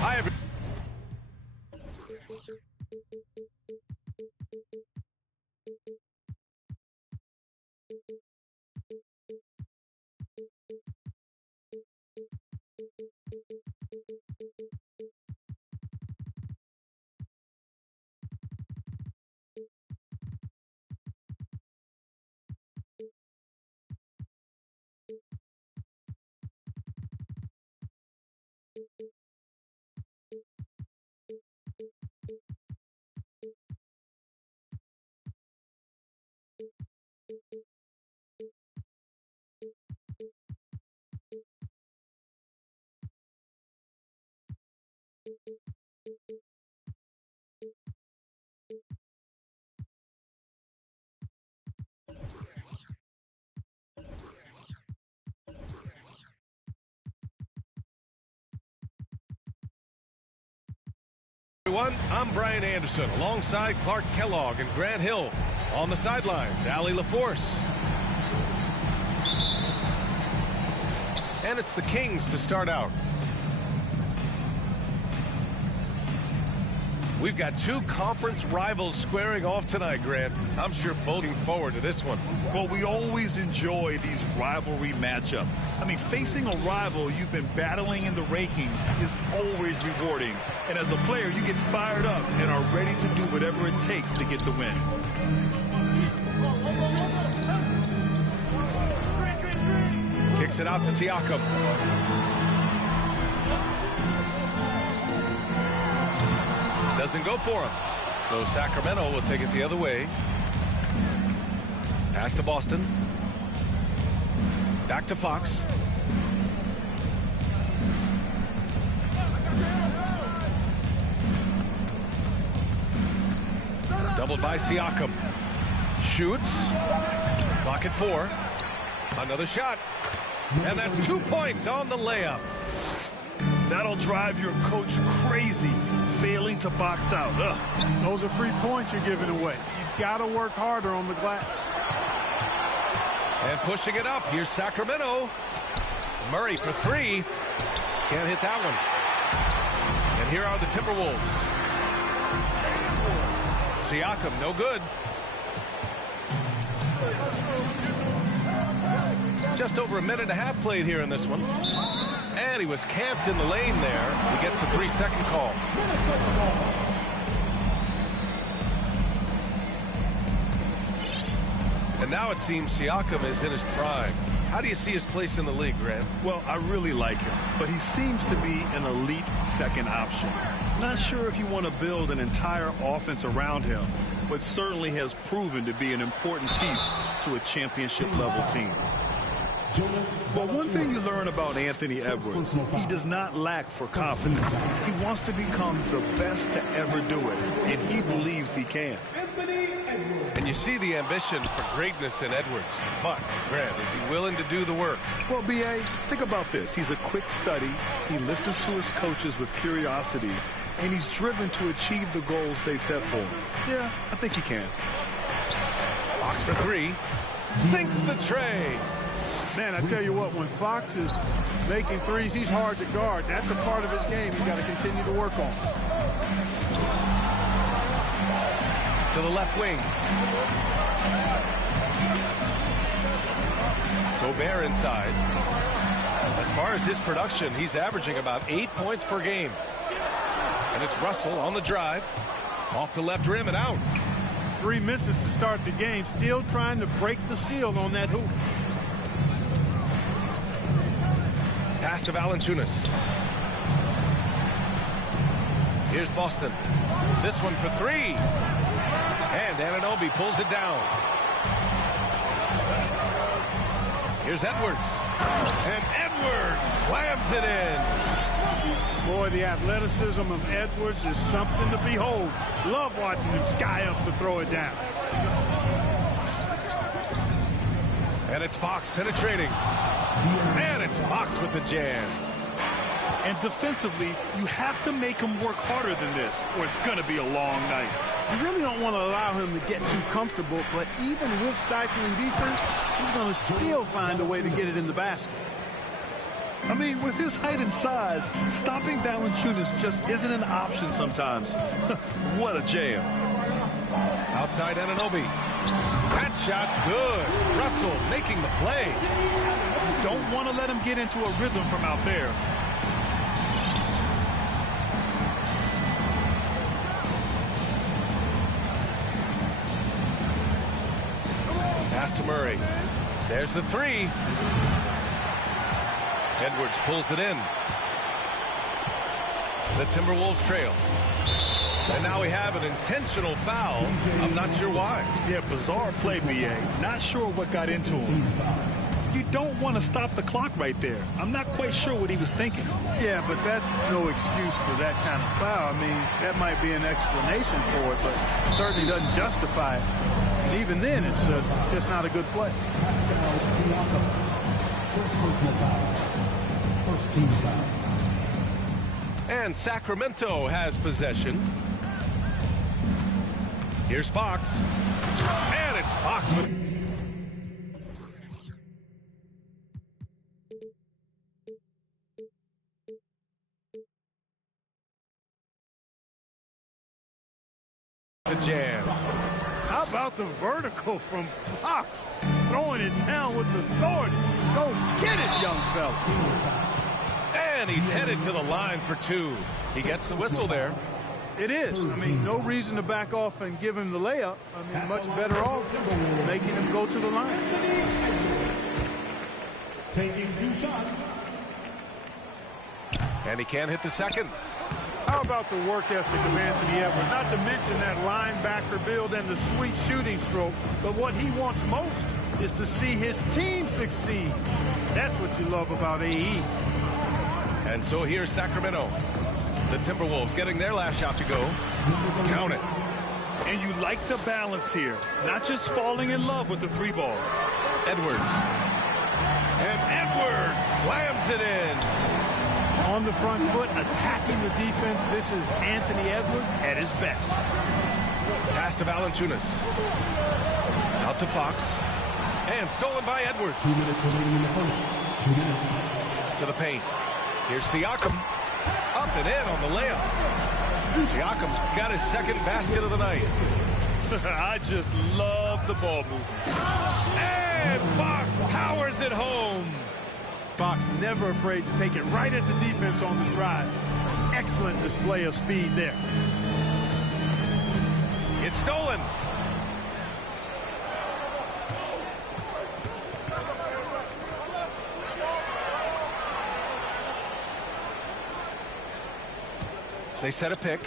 Hi, everyone. Everyone, I'm Brian Anderson alongside Clark Kellogg and Grant Hill. On the sidelines, Allie LaForce. And it's the Kings to start out. We've got two conference rivals squaring off tonight, Grant. I'm sure both looking forward to this one. Well, we always enjoy these rivalry matchups. I mean, facing a rival you've been battling in the rankings is always rewarding. And as a player, you get fired up and are ready to do whatever it takes to get the win. Kicks it out to Siakam. Doesn't go for him. So Sacramento will take it the other way. Pass to Boston. Back to Fox. Doubled by Siakam. Shoots. Clock at 4. Another shot. And that's 2 points on the layup. That'll drive your coach crazy, failing to box out. Ugh. Those are free points you're giving away. You've got to work harder on the glass. And pushing it up. Here's Sacramento. Murray for 3. Can't hit that one. And here are the Timberwolves. Siakam, no good. Just over a minute and a half played here in this one. And he was camped in the lane there. He gets a 3-second call. And now it seems Siakam is in his prime. How do you see his place in the league, Grant? Well, I really like him, but he seems to be an elite second option. Not sure if you want to build an entire offense around him, but certainly has proven to be an important piece to a championship-level team. Well, one thing you learn about Anthony Edwards, he does not lack for confidence. He wants to become the best to ever do it, and he believes he can. And you see the ambition for greatness in Edwards. But, Grant, is he willing to do the work? Well, B.A., think about this. He's a quick study. He listens to his coaches with curiosity, and he's driven to achieve the goals they set for him. Yeah, I think he can. Fox for 3. Sinks the tray. Man, I tell you what, when Fox is making threes, he's hard to guard. That's a part of his game he's got to continue to work on. To the left wing. Gobert inside. As far as his production, he's averaging about 8 points per game. And it's Russell on the drive. Off the left rim and out. 3 misses to start the game. Still trying to break the seal on that hoop. Pass to Valanciunas. Here's Boston. This one for 3. And Anunoby pulls it down. Here's Edwards. And Edwards slams it in. Boy, the athleticism of Edwards is something to behold. Love watching him sky up to throw it down. And it's Fox penetrating. And it's Fox with the jam. And defensively, you have to make him work harder than this, or it's going to be a long night. You really don't want to allow him to get too comfortable, but even with stifling defense, he's going to still find a way to get it in the basket. I mean, with his height and size, stopping Valanciunas just isn't an option sometimes. What a jam. Outside Anunoby. That shot's good. Russell making the play. Don't want to let him get into a rhythm from out there. Pass to Murray. There's the three. Edwards pulls it in. The Timberwolves trail. And now we have an intentional foul. I'm not sure why. Yeah, bizarre play, B.A. Not sure what got into him. You don't want to stop the clock right there. I'm not quite sure what he was thinking. Yeah, but that's no excuse for that kind of foul. I mean, that might be an explanation for it, but certainly doesn't justify it. And even then, it's just not a good play. First team foul. And Sacramento has possession. Here's Fox. And it's Fox with the jam. How about the vertical from Fox? Throwing it down with authority. Go get it, young fella. And he's headed to the line for two. He gets the whistle there. It is. I mean, no reason to back off and give him the layup. I mean, much better off making him go to the line. Taking 2 shots. And he can't hit the second. How about the work ethic of Anthony Edwards? Not to mention that linebacker build and the sweet shooting stroke. But what he wants most is to see his team succeed. That's what you love about AE. And so here's Sacramento. The Timberwolves getting their last shot to go. Count it. And you like the balance here. Not just falling in love with the 3-ball. Edwards. And Edwards slams it in. On the front foot, attacking the defense. This is Anthony Edwards at his best. Pass to Valanciunas. Out to Fox. And stolen by Edwards. 2 minutes remaining in the first. 2 minutes. To the paint. Here's Siakam. Up and in on the layup. Siakam's got his second basket of the night. I just love the ball movement. And Fox powers it home. Fox never afraid to take it right at the defense on the drive. Excellent display of speed there. It's stolen. They set a pick.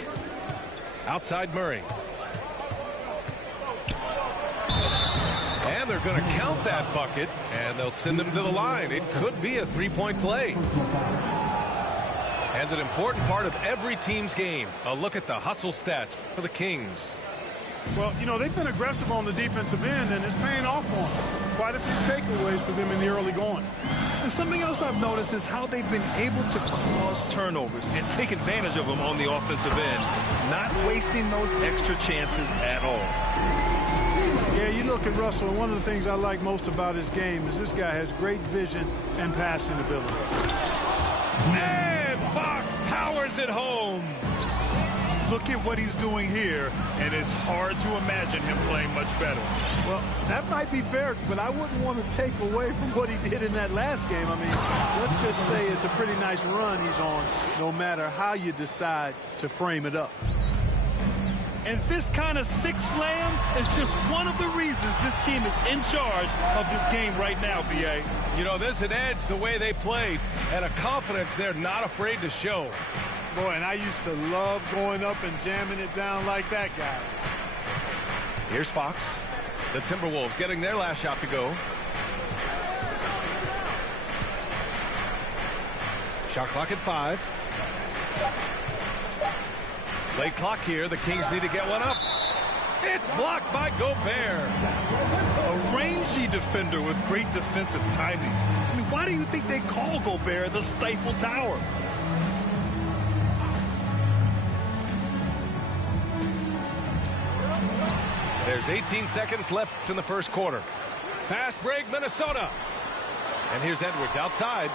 Outside Murray. And they're going to count that bucket, and they'll send him to the line. It could be a three-point play. And an important part of every team's game. A look at the hustle stats for the Kings. Well, you know, they've been aggressive on the defensive end, and it's paying off for them. Quite a few takeaways for them in the early going. And something else I've noticed is how they've been able to cause turnovers and take advantage of them on the offensive end, not wasting those extra chances at all. Yeah, you look at Russell, and one of the things I like most about his game is this guy has great vision and passing ability. And Fox powers it home. Look at what he's doing here, and it's hard to imagine him playing much better. Well, that might be fair, but I wouldn't want to take away from what he did in that last game. I mean, let's just say it's a pretty nice run he's on, no matter how you decide to frame it up. And this kind of six slam is just one of the reasons this team is in charge of this game right now, B.A. You know, there's an edge the way they played and a confidence they're not afraid to show. Boy, and I used to love going up and jamming it down like that, guys. Here's Fox. The Timberwolves getting their last shot to go. Shot clock at 5. Late clock here. The Kings need to get one up. It's blocked by Gobert. A rangy defender with great defensive timing. I mean, why do you think they call Gobert the Stifle Tower? There's 18 seconds left in the first quarter. Fast break, Minnesota. And here's Edwards outside.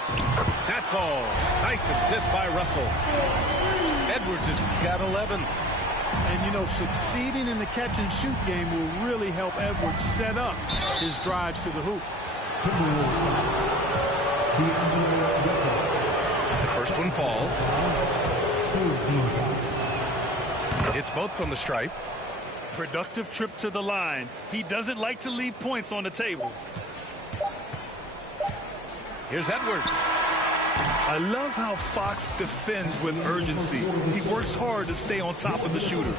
That falls. Nice assist by Russell. Edwards has got 11. And, you know, succeeding in the catch-and-shoot game will really help Edwards set up his drives to the hoop. The first one falls. It's both from the stripe. Productive trip to the line. He doesn't like to leave points on the table. Here's Edwards. I love how Fox defends with urgency. He works hard to stay on top of the shooter.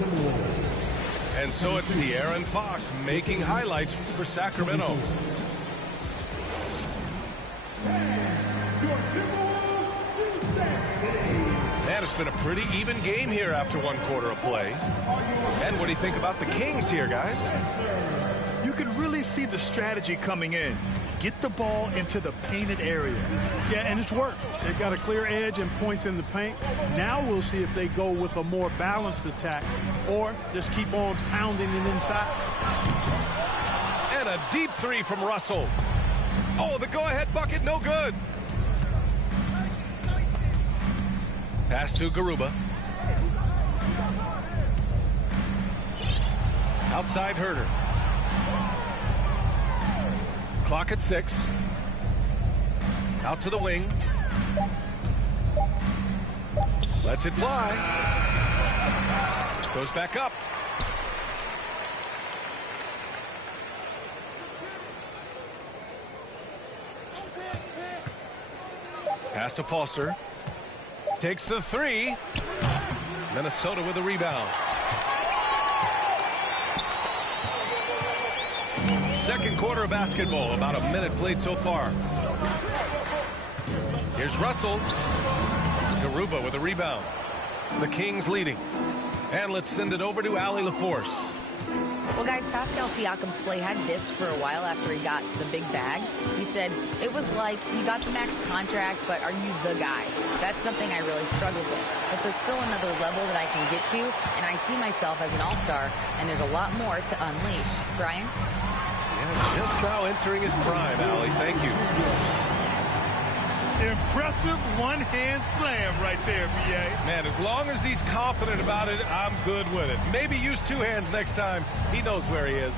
And so it's De'Aaron Fox making highlights for Sacramento. Man, it's been a pretty even game here after one quarter of play. And what do you think about the Kings here, guys? You can really see the strategy coming in. Get the ball into the painted area. Yeah, and it's worked. They've got a clear edge and points in the paint. Now we'll see if they go with a more balanced attack or just keep on pounding it inside. And a deep three from Russell. Oh, the go-ahead bucket, no good. Pass to Guruz. Outside Herter. Clock at 6. Out to the wing. Lets it fly. Goes back up. Pass to Foster. Takes the 3. Minnesota with a rebound. Second quarter of basketball. About a minute played so far. Here's Russell. Guruz with a rebound. The Kings leading. And let's send it over to Allie LaForce. Well, guys, Pascal Siakam's play had dipped for a while after he got the big bag. He said, it was like you got the max contract, but are you the guy? That's something I really struggled with. But there's still another level that I can get to, and I see myself as an all-star, and there's a lot more to unleash. Brian? Yeah, just now entering his prime, Allie. Thank you. Impressive one-hand slam right there, B.A. Man, as long as he's confident about it, I'm good with it. Maybe use 2 hands next time. He knows where he is.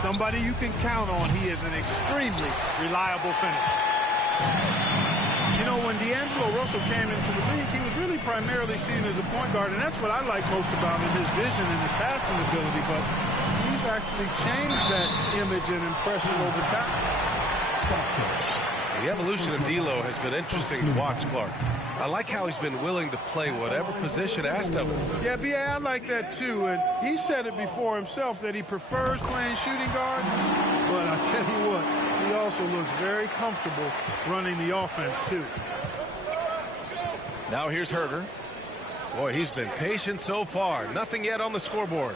Somebody you can count on. He is an extremely reliable finisher. You know, when D'Angelo Russell came into the league, he was really primarily seen as a point guard, and that's what I like most about him, his vision and his passing ability. But he's actually changed that image and impression over time. The evolution of D'Lo has been interesting to watch, Clark. I like how he's been willing to play whatever position asked of him. Yeah, B.A., I like that too. And he said it before himself that he prefers playing shooting guard. But I tell you what, he also looks very comfortable running the offense too. Now here's Herter. Boy, he's been patient so far. Nothing yet on the scoreboard.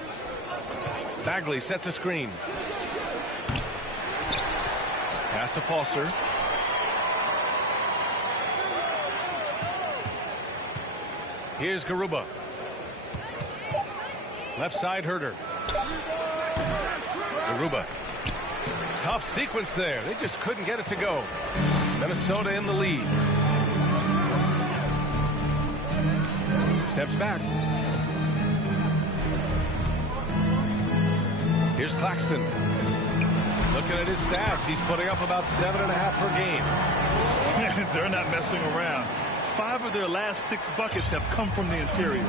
Bagley sets a screen. Pass to Foster. Here's Guruz. Left side Herter. Guruz. Tough sequence there. They just couldn't get it to go. Minnesota in the lead. Steps back. Here's Claxton. Looking at his stats, he's putting up about 7.5 per game. They're not messing around. 5 of their last 6 buckets have come from the interior.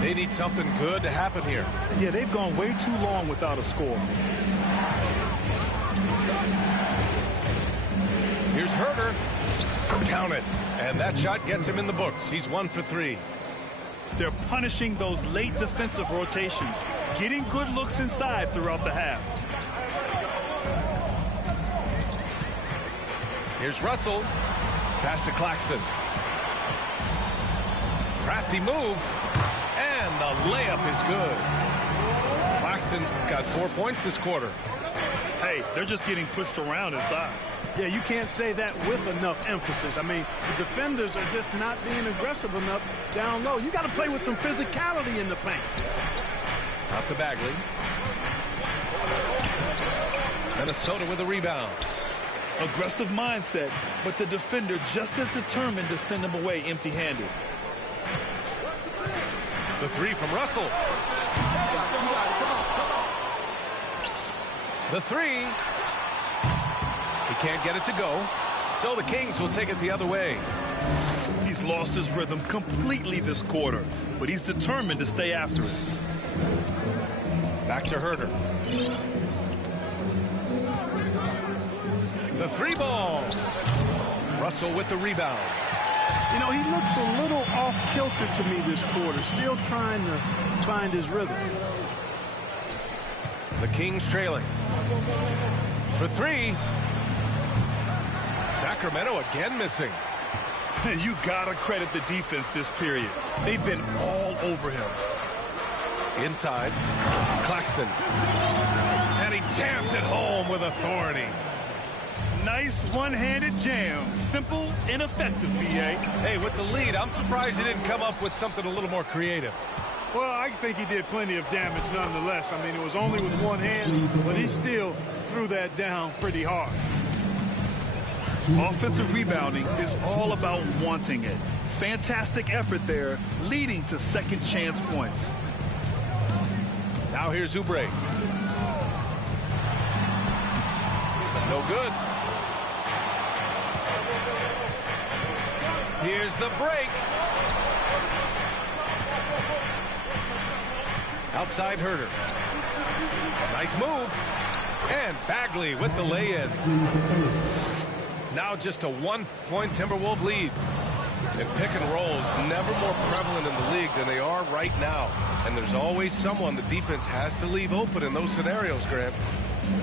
They need something good to happen here. Yeah, they've gone way too long without a score. Here's Herter. Count it. And that shot gets him in the books. He's 1 for 3. They're punishing those late defensive rotations, getting good looks inside throughout the half. Here's Russell. Pass to Claxton. Crafty move. And the layup is good. Claxton's got 4 points this quarter. Hey, they're just getting pushed around inside. Yeah, you can't say that with enough emphasis. I mean, the defenders are just not being aggressive enough down low. You got to play with some physicality in the paint. Out to Bagley. Minnesota with a rebound. Aggressive mindset, but the defender just as determined to send him away empty-handed. The three from Russell. The three. He can't get it to go. So the Kings will take it the other way. He's lost his rhythm completely this quarter, but he's determined to stay after it. Back to Herder. The three ball. Russell with the rebound. You know, he looks a little off kilter to me this quarter, still trying to find his rhythm. The Kings trailing. For three. Sacramento again missing. You gotta credit the defense this period. They've been all over him. Inside. Claxton. And he jams it home with authority. Nice one-handed jam. Simple and effective, B.A. Hey, with the lead, I'm surprised he didn't come up with something a little more creative. Well, I think he did plenty of damage nonetheless. I mean, it was only with one hand, but he still threw that down pretty hard. Offensive rebounding is all about wanting it. Fantastic effort there, leading to second chance points. Now here's Oubre. No good. Here's the break. Outside Herder. Nice move. And Bagley with the lay-in. Now just a one-point Timberwolves lead. And pick and rolls never more prevalent in the league than they are right now. And there's always someone the defense has to leave open in those scenarios, Grant.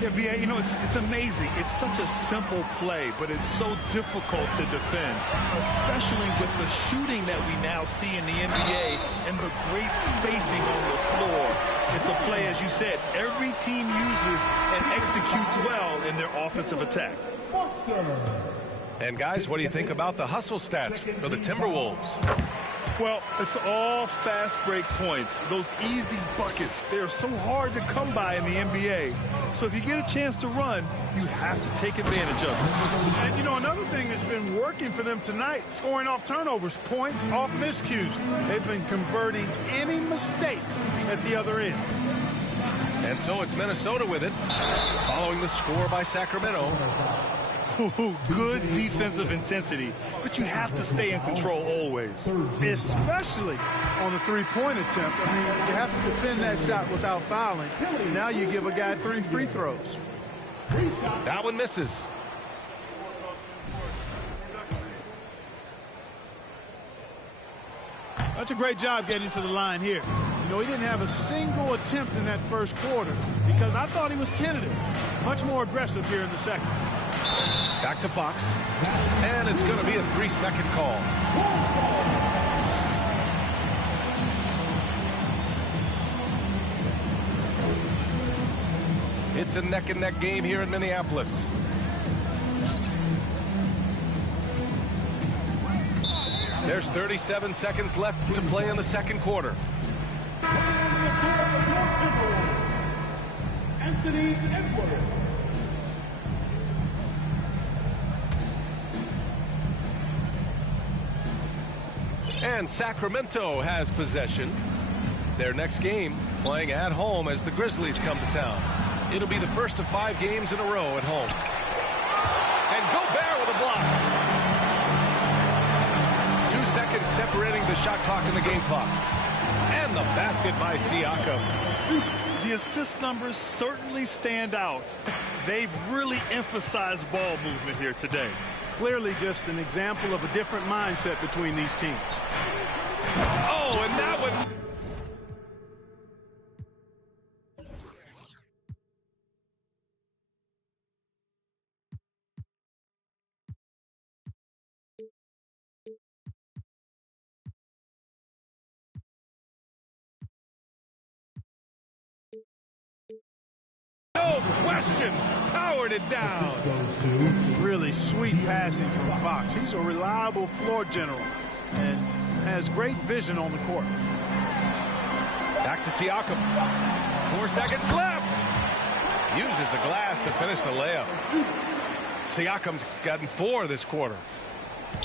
Yeah, B.A., you know, it's amazing. It's such a simple play, but it's so difficult to defend, especially with the shooting that we now see in the NBA and the great spacing on the floor. It's a play, as you said, every team uses and executes well in their offensive attack. And guys, what do you think about the hustle stats for the Timberwolves? Well, it's all fast break points. Those easy buckets, they're so hard to come by in the NBA. So if you get a chance to run, you have to take advantage of it. And, you know, another thing that's been working for them tonight, scoring off turnovers, points off miscues. They've been converting any mistakes at the other end. And so it's Minnesota with it, following the score by Sacramento. Good defensive intensity, but you have to stay in control always. Especially on the three-point attempt. I mean, you have to defend that shot without fouling. Now you give a guy 3 free throws. That one misses. That's a great job getting to the line here. You know, he didn't have a single attempt in that first quarter because I thought he was tentative. Much more aggressive here in the second. Back to Fox. And it's going to be a 3-second call. It's a neck-and-neck game here in Minneapolis. There's 37 seconds left to play in the second quarter. Anthony Edwards. And Sacramento has possession. Their next game playing at home as the Grizzlies come to town. It'll be the first of 5 games in a row at home. And Gobert with a block. 2 seconds separating the shot clock and the game clock. And the basket by Siakam. The assist numbers certainly stand out. They've really emphasized ball movement here today. Clearly just an example of a different mindset between these teams. Oh, and that one. No question, powered it down. Really sweet passing from Fox. He's a reliable floor general and has great vision on the court. Back to Siakam. 4 seconds left. Uses the glass to finish the layup. Siakam's gotten 4 this quarter.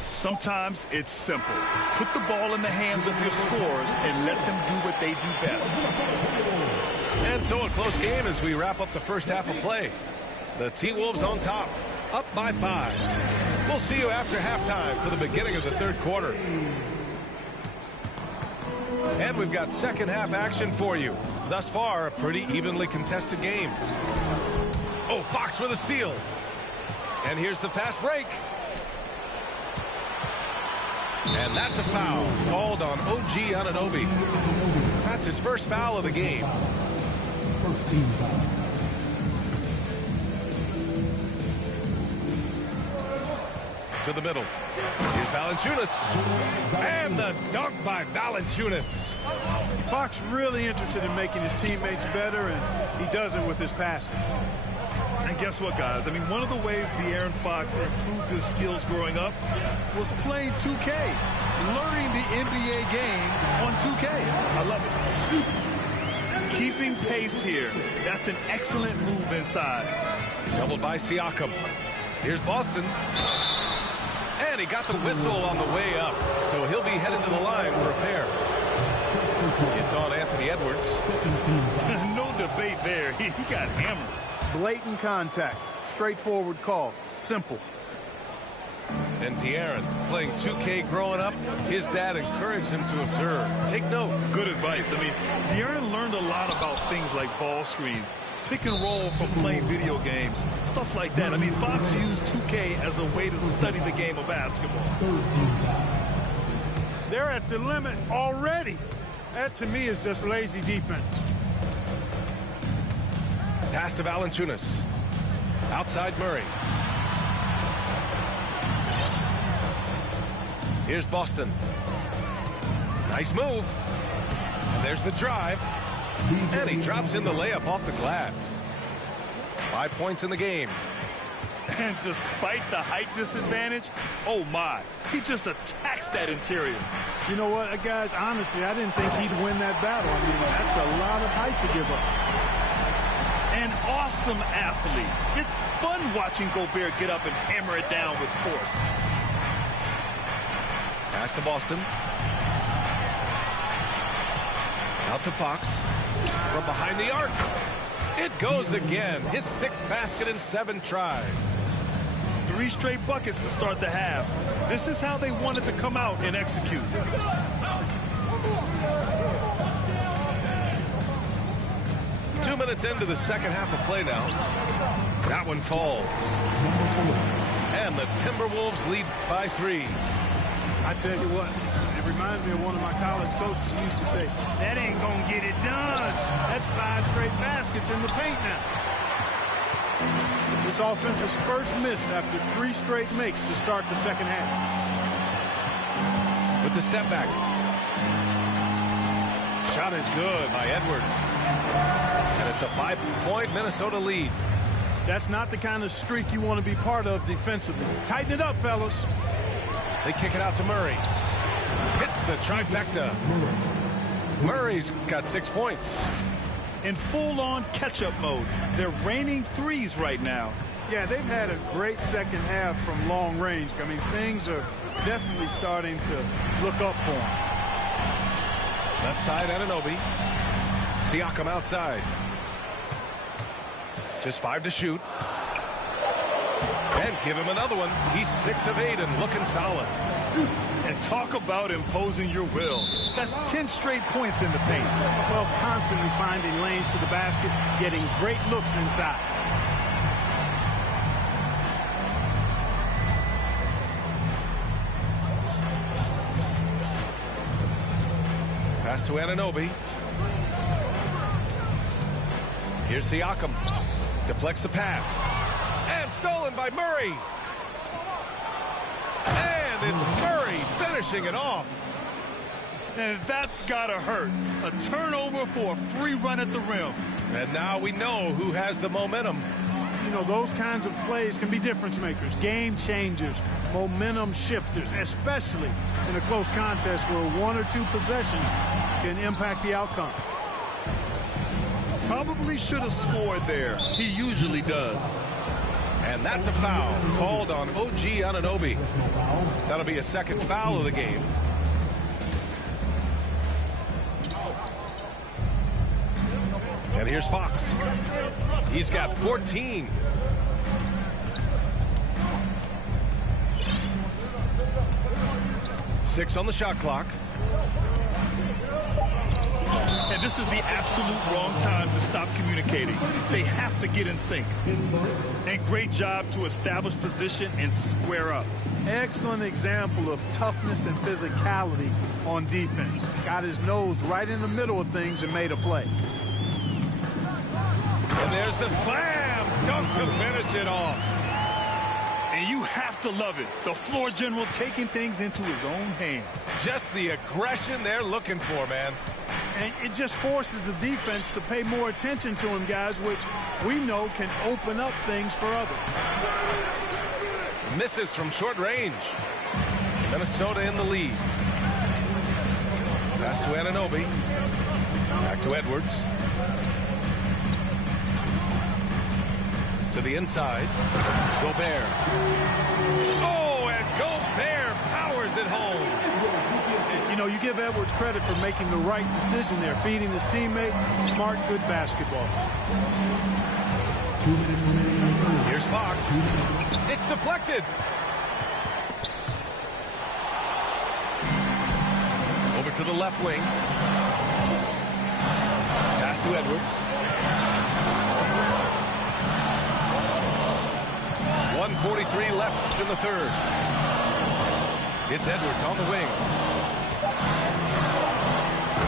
Sometimes it's simple. Put the ball in the hands of your scorers and let them do what they do best. And so a close game as we wrap up the first half of play. The T-Wolves on top, up by 5. We'll see you after halftime for the beginning of the third quarter. And we've got second half action for you. Thus far, a pretty evenly contested game. Oh, Fox with a steal. And here's the fast break. And that's a foul called on OG Anunoby. That's his first foul of the game. First team foul. To the middle. Here's Valanciunas. And the dunk by Valanciunas. Fox really interested in making his teammates better, and he does it with his passing. And guess what, guys? I mean, one of the ways De'Aaron Fox improved his skills growing up was playing 2K, learning the NBA game on 2K. I love it. Keeping pace here. That's an excellent move inside. Doubled by Siakam. Here's Boston. And he got the whistle on the way up, so he'll be headed to the line for a pair. It's on Anthony Edwards. No debate there. He got hammered. Blatant contact. Straightforward call. Simple. And De'Aaron, playing 2K growing up, his dad encouraged him to observe. Take note. Good advice. I mean, De'Aaron learned a lot about things like ball screens, pick and roll from playing video games, stuff like that. I mean, Fox used 2K as a way to study the game of basketball. They're at the limit already. That, to me, is just lazy defense. Pass to Valanciunas. Outside Murray. Here's Boston. Nice move. And there's the drive. And he drops in the layup off the glass. 5 points in the game. And despite the height disadvantage, oh my, he just attacks that interior. You know what, guys, honestly, I didn't think he'd win that battle. I mean, that's a lot of height to give up. An awesome athlete. It's fun watching Gobert get up and hammer it down with force. Pass to Boston. Out to Fox. From behind the arc. It goes again. His 6th basket in 7 tries. 3 straight buckets to start the half. This is how they wanted to come out and execute. 2 minutes into the second half of play now. That one falls. And the Timberwolves lead by 3. I tell you what, it reminds me of one of my college coaches who used to say, that ain't going to get it done. That's 5 straight baskets in the paint now. This offense's first miss after 3 straight makes to start the second half. With the step back. Shot is good by Edwards. And it's a 5-point Minnesota lead. That's not the kind of streak you want to be part of defensively. Tighten it up, fellas. They kick it out to Murray. Hits the trifecta. Murray's got 6 points. In full-on catch-up mode. They're raining threes right now. Yeah, they've had a great second half from long range. I mean, things are definitely starting to look up for them. Left side, Anunoby. Siakam outside. Just 5 to shoot. And give him another one. He's 6 of 8 and looking solid. And talk about imposing your will. That's 10 straight points in the paint. Well, constantly finding lanes to the basket, getting great looks inside. Pass to Anunoby. Here's Siakam. Deflects the pass. And stolen by Murray. And it's Murray finishing it off. And that's gotta hurt. A turnover for a free run at the rim. And now we know who has the momentum. You know, those kinds of plays can be difference makers, game changers, momentum shifters, especially in a close contest where 1 or 2 possessions can impact the outcome. Probably should have scored there. He usually does. And that's a foul called on OG Anunoby. That'll be a second foul of the game. And here's Fox. He's got 14. Six on the shot clock. And this is the absolute wrong time to stop communicating. They have to get in sync. And great job to establish position and square up. Excellent example of toughness and physicality on defense. Got his nose right in the middle of things and made a play. And there's the slam dunk to finish it off. And you have to love it. The floor general taking things into his own hands. Just the aggression they're looking for, man. And it just forces the defense to pay more attention to him, guys, which we know can open up things for others. Misses from short range. Minnesota in the lead. Pass to Anunoby. Back to Edwards. To the inside. Gobert. Oh, and Gobert powers it home. You know, you give Edwards credit for making the right decision there, feeding his teammate. Smart, good basketball. Here's Fox. It's deflected. Over to the left wing. Pass to Edwards. 1:43 left in the third. It's Edwards on the wing.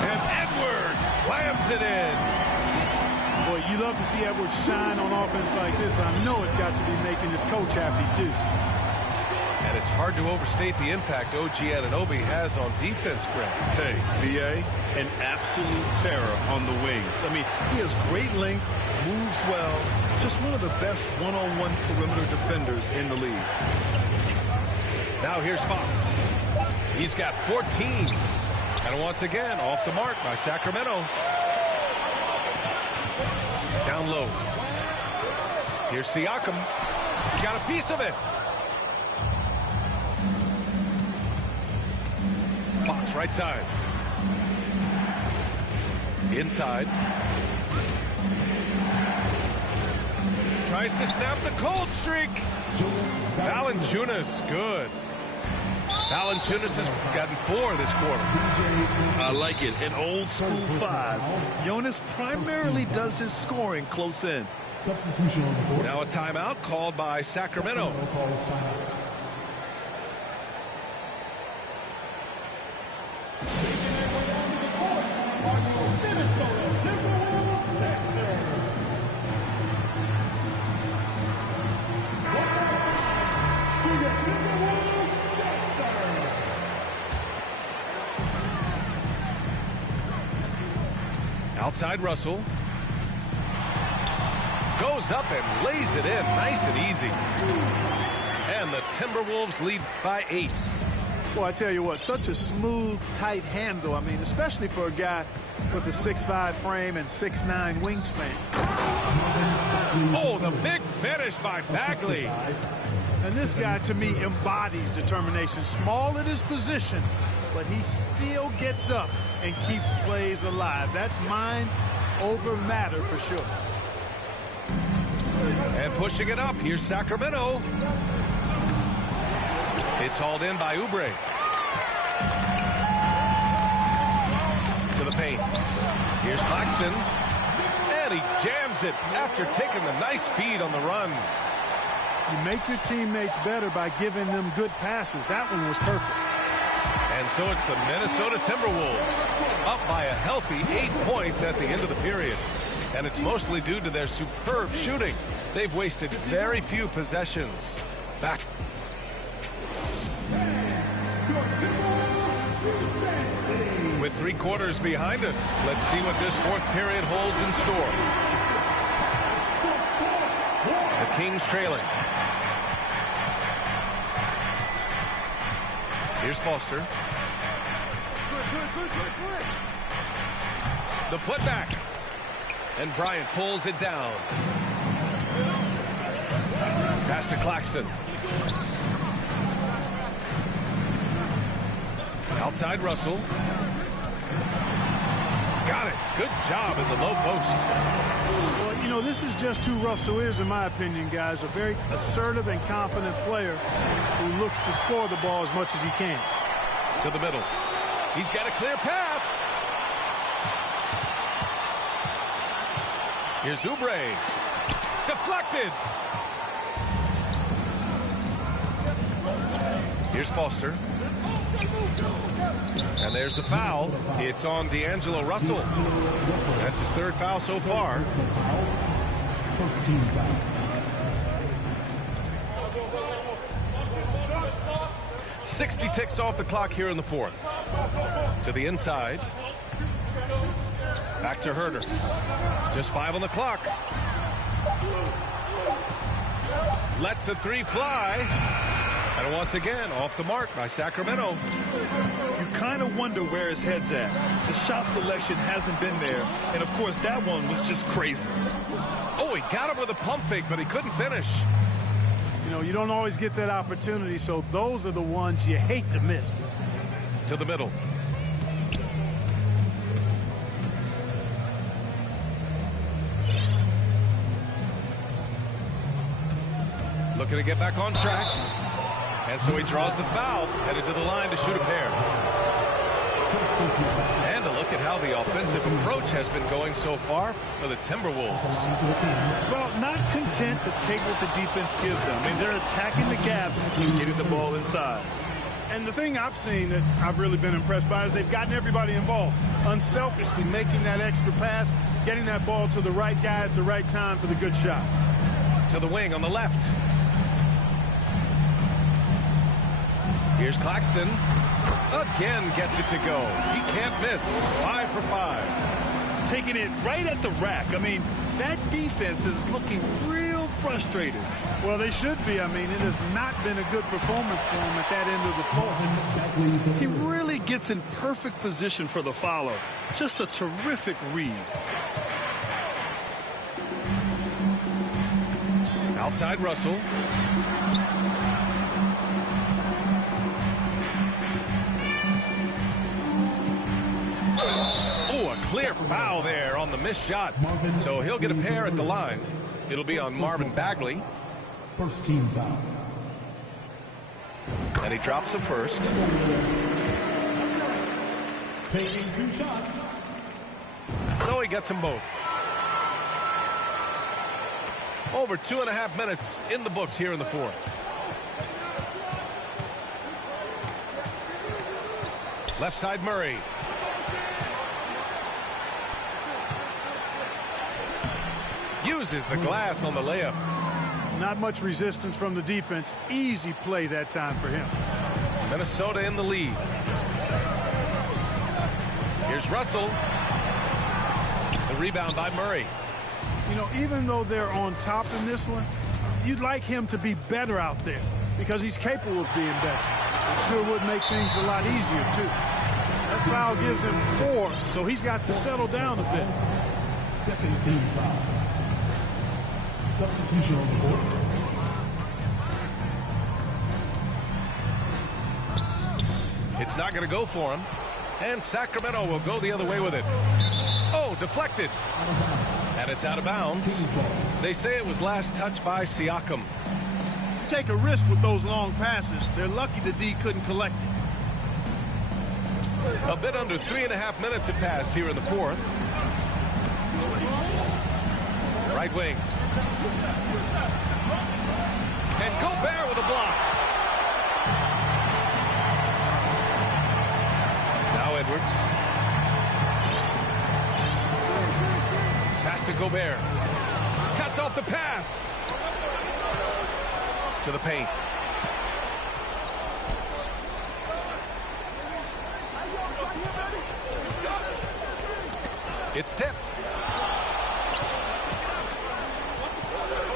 And Edwards slams it in. Boy, you love to see Edwards shine on offense like this. I know it's got to be making his coach happy, too. And it's hard to overstate the impact OG Anunoby has on defense, Greg. Hey, B.A., an absolute terror on the wings. I mean, he has great length, moves well, just one of the best one-on-one perimeter defenders in the league. Now here's Fox. He's got 14. And once again, off the mark by Sacramento. Down low. Here's Siakam. Got a piece of it. Fox right side. Inside. Tries to snap the cold streak. Valanciunas, good. Valanciunas has gotten 4 this quarter. I like it. An old school 5. Jonas primarily does his scoring close in. Substitution on the board. Now a timeout called by Sacramento. Outside Russell. Goes up and lays it in nice and easy. And the Timberwolves lead by 8. Boy, I tell you what, such a smooth, tight handle. I mean, especially for a guy with a 6'5" frame and 6'9" wingspan. Oh, the big finish by Bagley. And this guy, to me, embodies determination. Small at his position, but he still gets up and keeps plays alive. That's mind over matter for sure. And pushing it up, here's Sacramento. It's hauled in by Oubre. To the paint. Here's Claxton. And he jams it after taking the nice feed on the run. You make your teammates better by giving them good passes. That one was perfect. And so it's the Minnesota Timberwolves up by a healthy 8 points at the end of the period. And it's mostly due to their superb shooting. They've wasted very few possessions. Back. With 3 quarters behind us, let's see what this 4th period holds in store. The Kings trailing. Here's Foster. The putback. And Bryant pulls it down. to Claxton. Outside Russell. Got it. Good job in the low post. Well, you know, this is just who Russell is, in my opinion, guys. A very assertive and confident player who looks to score the ball as much as he can. To the middle. He's got a clear path. Here's Oubre. Deflected. Here's Foster. And there's the foul. It's on D'Angelo Russell. That's his third foul so far. First team foul. "60 ticks off the clock here in the fourth. To the inside. Back to Herter. Just 5 on the clock. Lets the three fly. And once again, off the mark by Sacramento. You kind of wonder where his head's at. The shot selection hasn't been there. And, of course, that one was just crazy. Oh, he got him with a pump fake, but he couldn't finish. You know, you don't always get that opportunity, so those are the ones you hate to miss. To the middle. Looking to get back on track. And so he draws the foul, headed to the line to shoot a pair. And a look at how the offensive approach has been going so far for the Timberwolves. Well, not content to take what the defense gives them. I mean, they're attacking the gaps and getting the ball inside. And the thing I've seen that I've really been impressed by is they've gotten everybody involved. Unselfishly making that extra pass, getting that ball to the right guy at the right time for the good shot. To the wing on the left. Here's Claxton. Again gets it to go. He can't miss. 5 for 5. Taking it right at the rack. I mean, that defense is looking real frustrated. Well, they should be. I mean, it has not been a good performance for him at that end of the floor. He really gets in perfect position for the follow. Just a terrific read. Outside Russell. Oh, a clear foul there on the missed shot. So he'll get a pair at the line. It'll be on Marvin Bagley. First team foul. And he drops a first. Taking 2 shots. So he gets them both. Over 2.5 minutes in the books here in the fourth. Left side Murray. Uses the glass on the layup. Not much resistance from the defense. Easy play that time for him. Minnesota in the lead. Here's Russell. The rebound by Murray. You know, even though they're on top in this one, you'd like him to be better out there because he's capable of being better. It sure would make things a lot easier, too. That foul gives him 4, so he's got to settle down a bit. Second team foul. Substitution on the board. It's not going to go for him. And Sacramento will go the other way with it. Oh, deflected. And it's out of bounds. They say it was last touched by Siakam. Take a risk with those long passes. They're lucky the D couldn't collect it. A bit under 3.5 minutes had passed here in the fourth. Right wing. And Gobert with a block. Now Edwards. Pass to Gobert. Cuts off the pass. To the paint. It's tipped.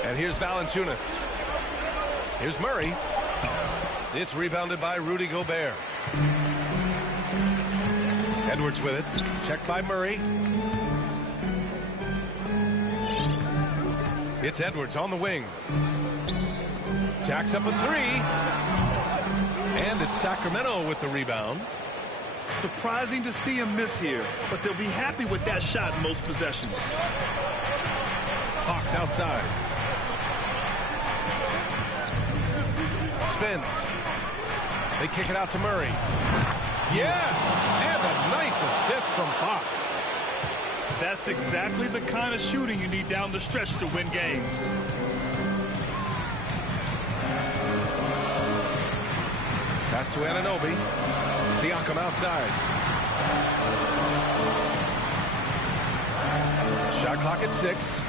And here's Valanciunas. Here's Murray. It's rebounded by Rudy Gobert. Edwards with it. Checked by Murray. It's Edwards on the wing. Jacks up a three. And it's Sacramento with the rebound. Surprising to see him miss here, but they'll be happy with that shot in most possessions. Fox outside. Spins. They kick it out to Murray. Yes! And a nice assist from Fox. That's exactly the kind of shooting you need down the stretch to win games. Pass to Anunoby. Siakam outside. Shot clock at 6.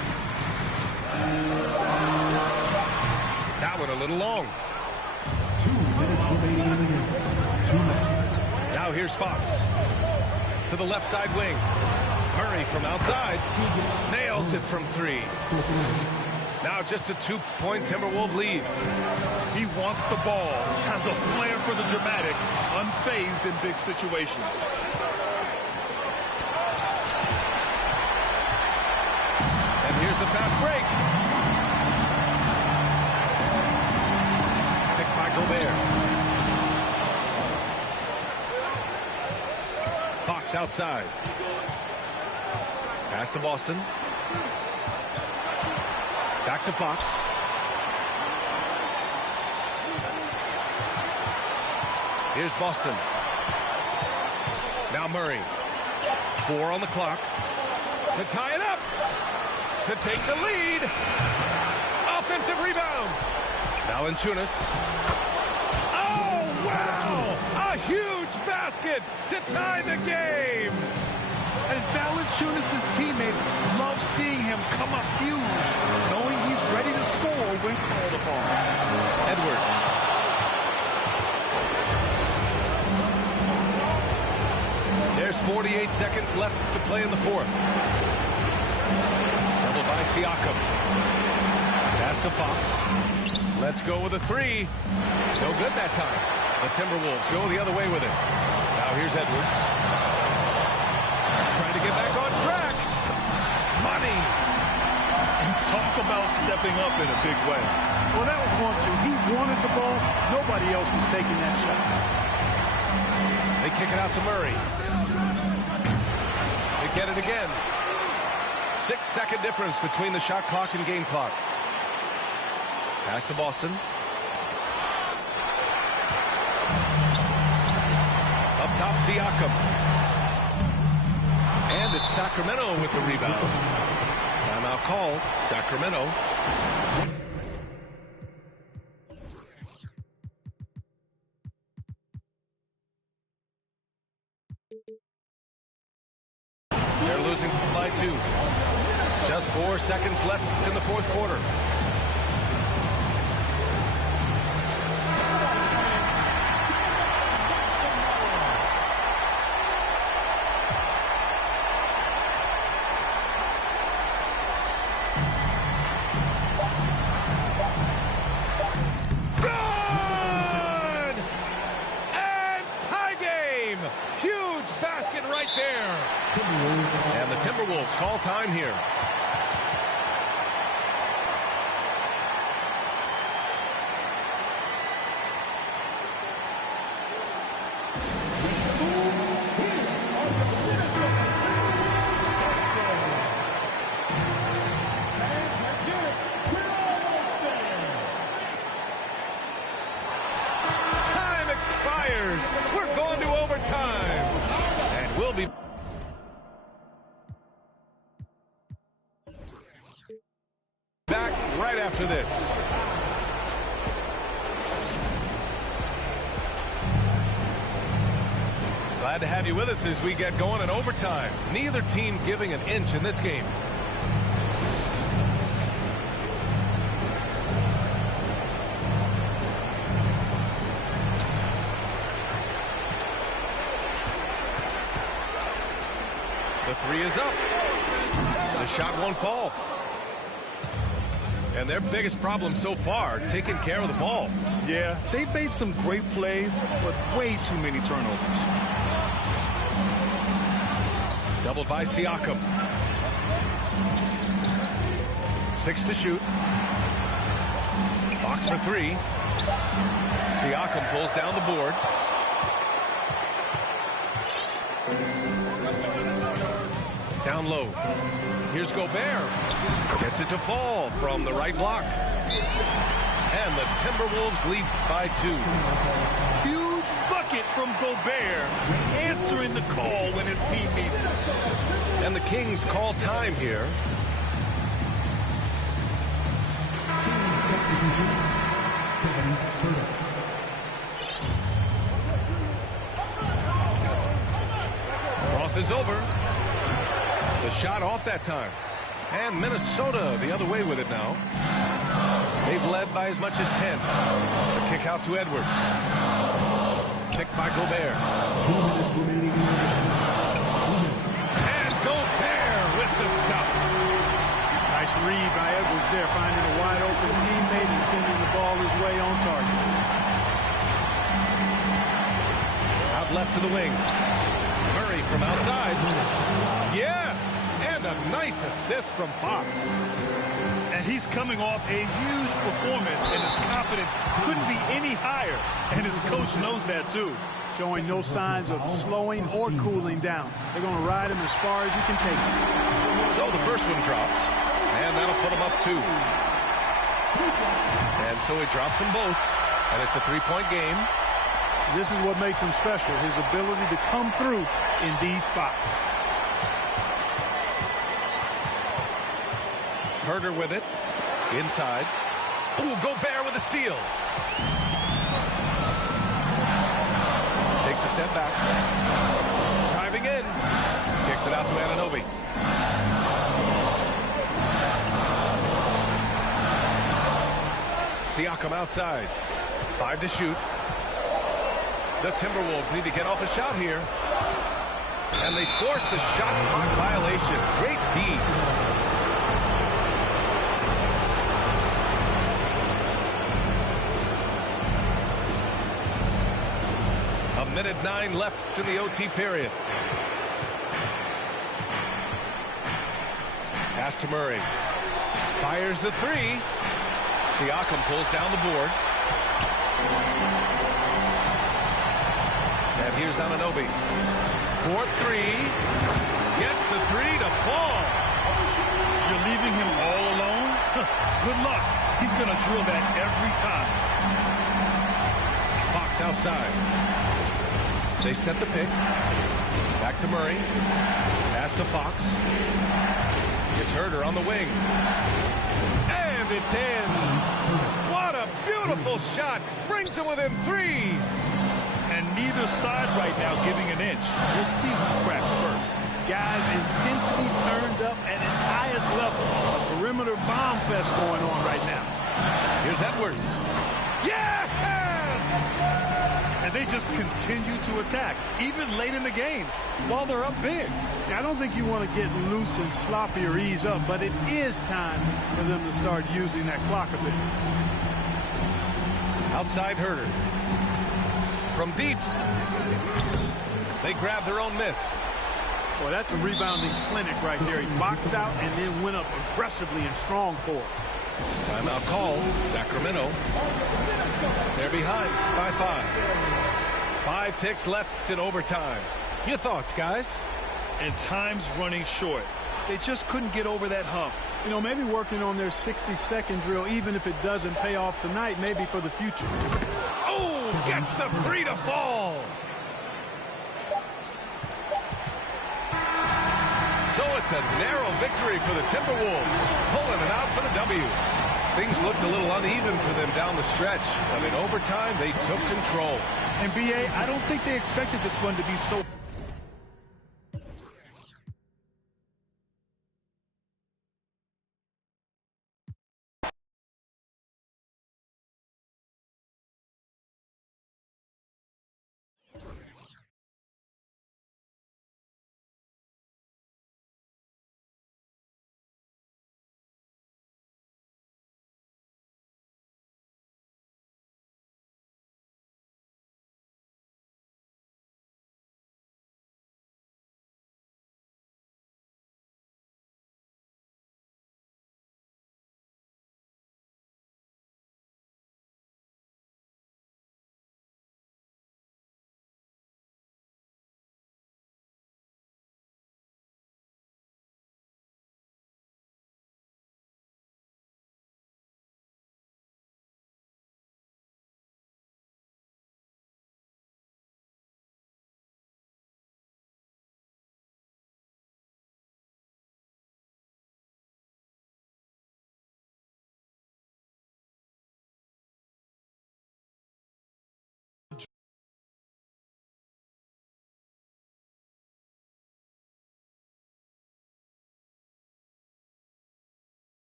That one a little long. 2 minutes remaining in the game. 2 minutes. Now here's Fox. To the left side wing. Murray from outside. Nails it from 3. Now just a 2-point Timberwolves lead. He wants the ball, has a flair for the dramatic, unfazed in big situations. And here's the fast break. Picked by Gobert. Fox outside. Pass to Boston. Back to Fox. Here's Boston. Now Murray. 4 on the clock. To tie it up. To take the lead. Offensive rebound. Now Valanciunas. Oh, wow! A huge basket to tie the game. And Valanciunas' teammates love seeing him come up huge, knowing he's ready to score when called upon. Edwards. There's 48 seconds left to play in the 4th. Double by Siakam. Pass to Fox. Let's go with a 3. No good that time. The Timberwolves go the other way with it. Now here's Edwards. Trying to get back on track. Money. Talk about stepping up in a big way. Well, that was 1-2. He wanted the ball. Nobody else was taking that shot. They kick it out to Murray. They get it again. 6-second difference between the shot clock and game clock. Pass to Boston. Up top, Siakam. And it's Sacramento with the rebound. Timeout call, Sacramento. They're losing by 2. Just 4 seconds left in the 4th quarter. And the Timberwolves call time here. Time expires. We're going to overtime. And we'll be back right after this. Glad to have you with us as we get going in overtime. Neither team giving an inch in this game. The 3 is up. The shot won't fall. And their biggest problem so far, taking care of the ball. Yeah, they've made some great plays, but way too many turnovers. Doubled by Siakam. 6 to shoot. Fox for 3. Siakam pulls down the board. Down low. Here's Gobert. Gets it to fall from the right block. And the Timberwolves lead by 2. Huge bucket from Gobert, answering the call when his team needs it. And the Kings call time here. Cross is over. The shot off that time. And Minnesota the other way with it now. They've led by as much as 10. The kick out to Edwards. Picked by Gobert. 2 minutes remaining. And Gobert with the stuff. Nice read by Edwards there, finding a wide open teammate and sending the ball his way on target. Out left to the wing. Murray from outside. Yes! And a nice assist from Fox. And he's coming off a huge performance, and his confidence couldn't be any higher. And his coach knows that, too. Showing no signs of slowing or cooling down. They're going to ride him as far as he can take him. So the first one drops, and that'll put him up 2. And so he drops them both, and it's a 3-point game. This is what makes him special, his ability to come through in these spots. Herder with it. Inside. Ooh, Gobert with a steal. Takes a step back. Driving in. Kicks it out to Anunoby. Siakam outside. 5 to shoot. The Timberwolves need to get off a shot here. And they forced a shot clock violation. Great D. Minute 9 left in the OT period. Pass to Murray. Fires the 3. Siakam pulls down the board. And here's Anunoby. 4-3. Gets the 3 to fall. You're leaving him all alone? Good luck. He's going to drill that every time. Fox outside. They set the pick. Back to Murray. Pass to Fox. It's Herder on the wing. And it's in. What a beautiful shot. Brings him within 3. And neither side right now giving an inch. We'll see who cracks first. Guys, intensity turned up at its highest level. A perimeter bomb fest going on right now. Here's Edwards. Yes! And they just continue to attack, even late in the game, while they're up big. I don't think you want to get loose and sloppy or ease up, but it is time for them to start using that clock a bit. Outside Herder. From deep. They grab their own miss. Boy, that's a rebounding clinic right there. He boxed out and then went up aggressively and strong for it. Timeout call. Sacramento. They're behind by 5. 5 ticks left in overtime. Your thoughts, guys? And time's running short. They just couldn't get over that hump. You know, maybe working on their 60-second drill, even if it doesn't pay off tonight, maybe for the future. Oh, gets the 3 to fall. So it's a narrow victory for the Timberwolves, pulling it out for the W. Things looked a little uneven for them down the stretch, but in overtime, they took control. And B.A., I don't think they expected this one to be so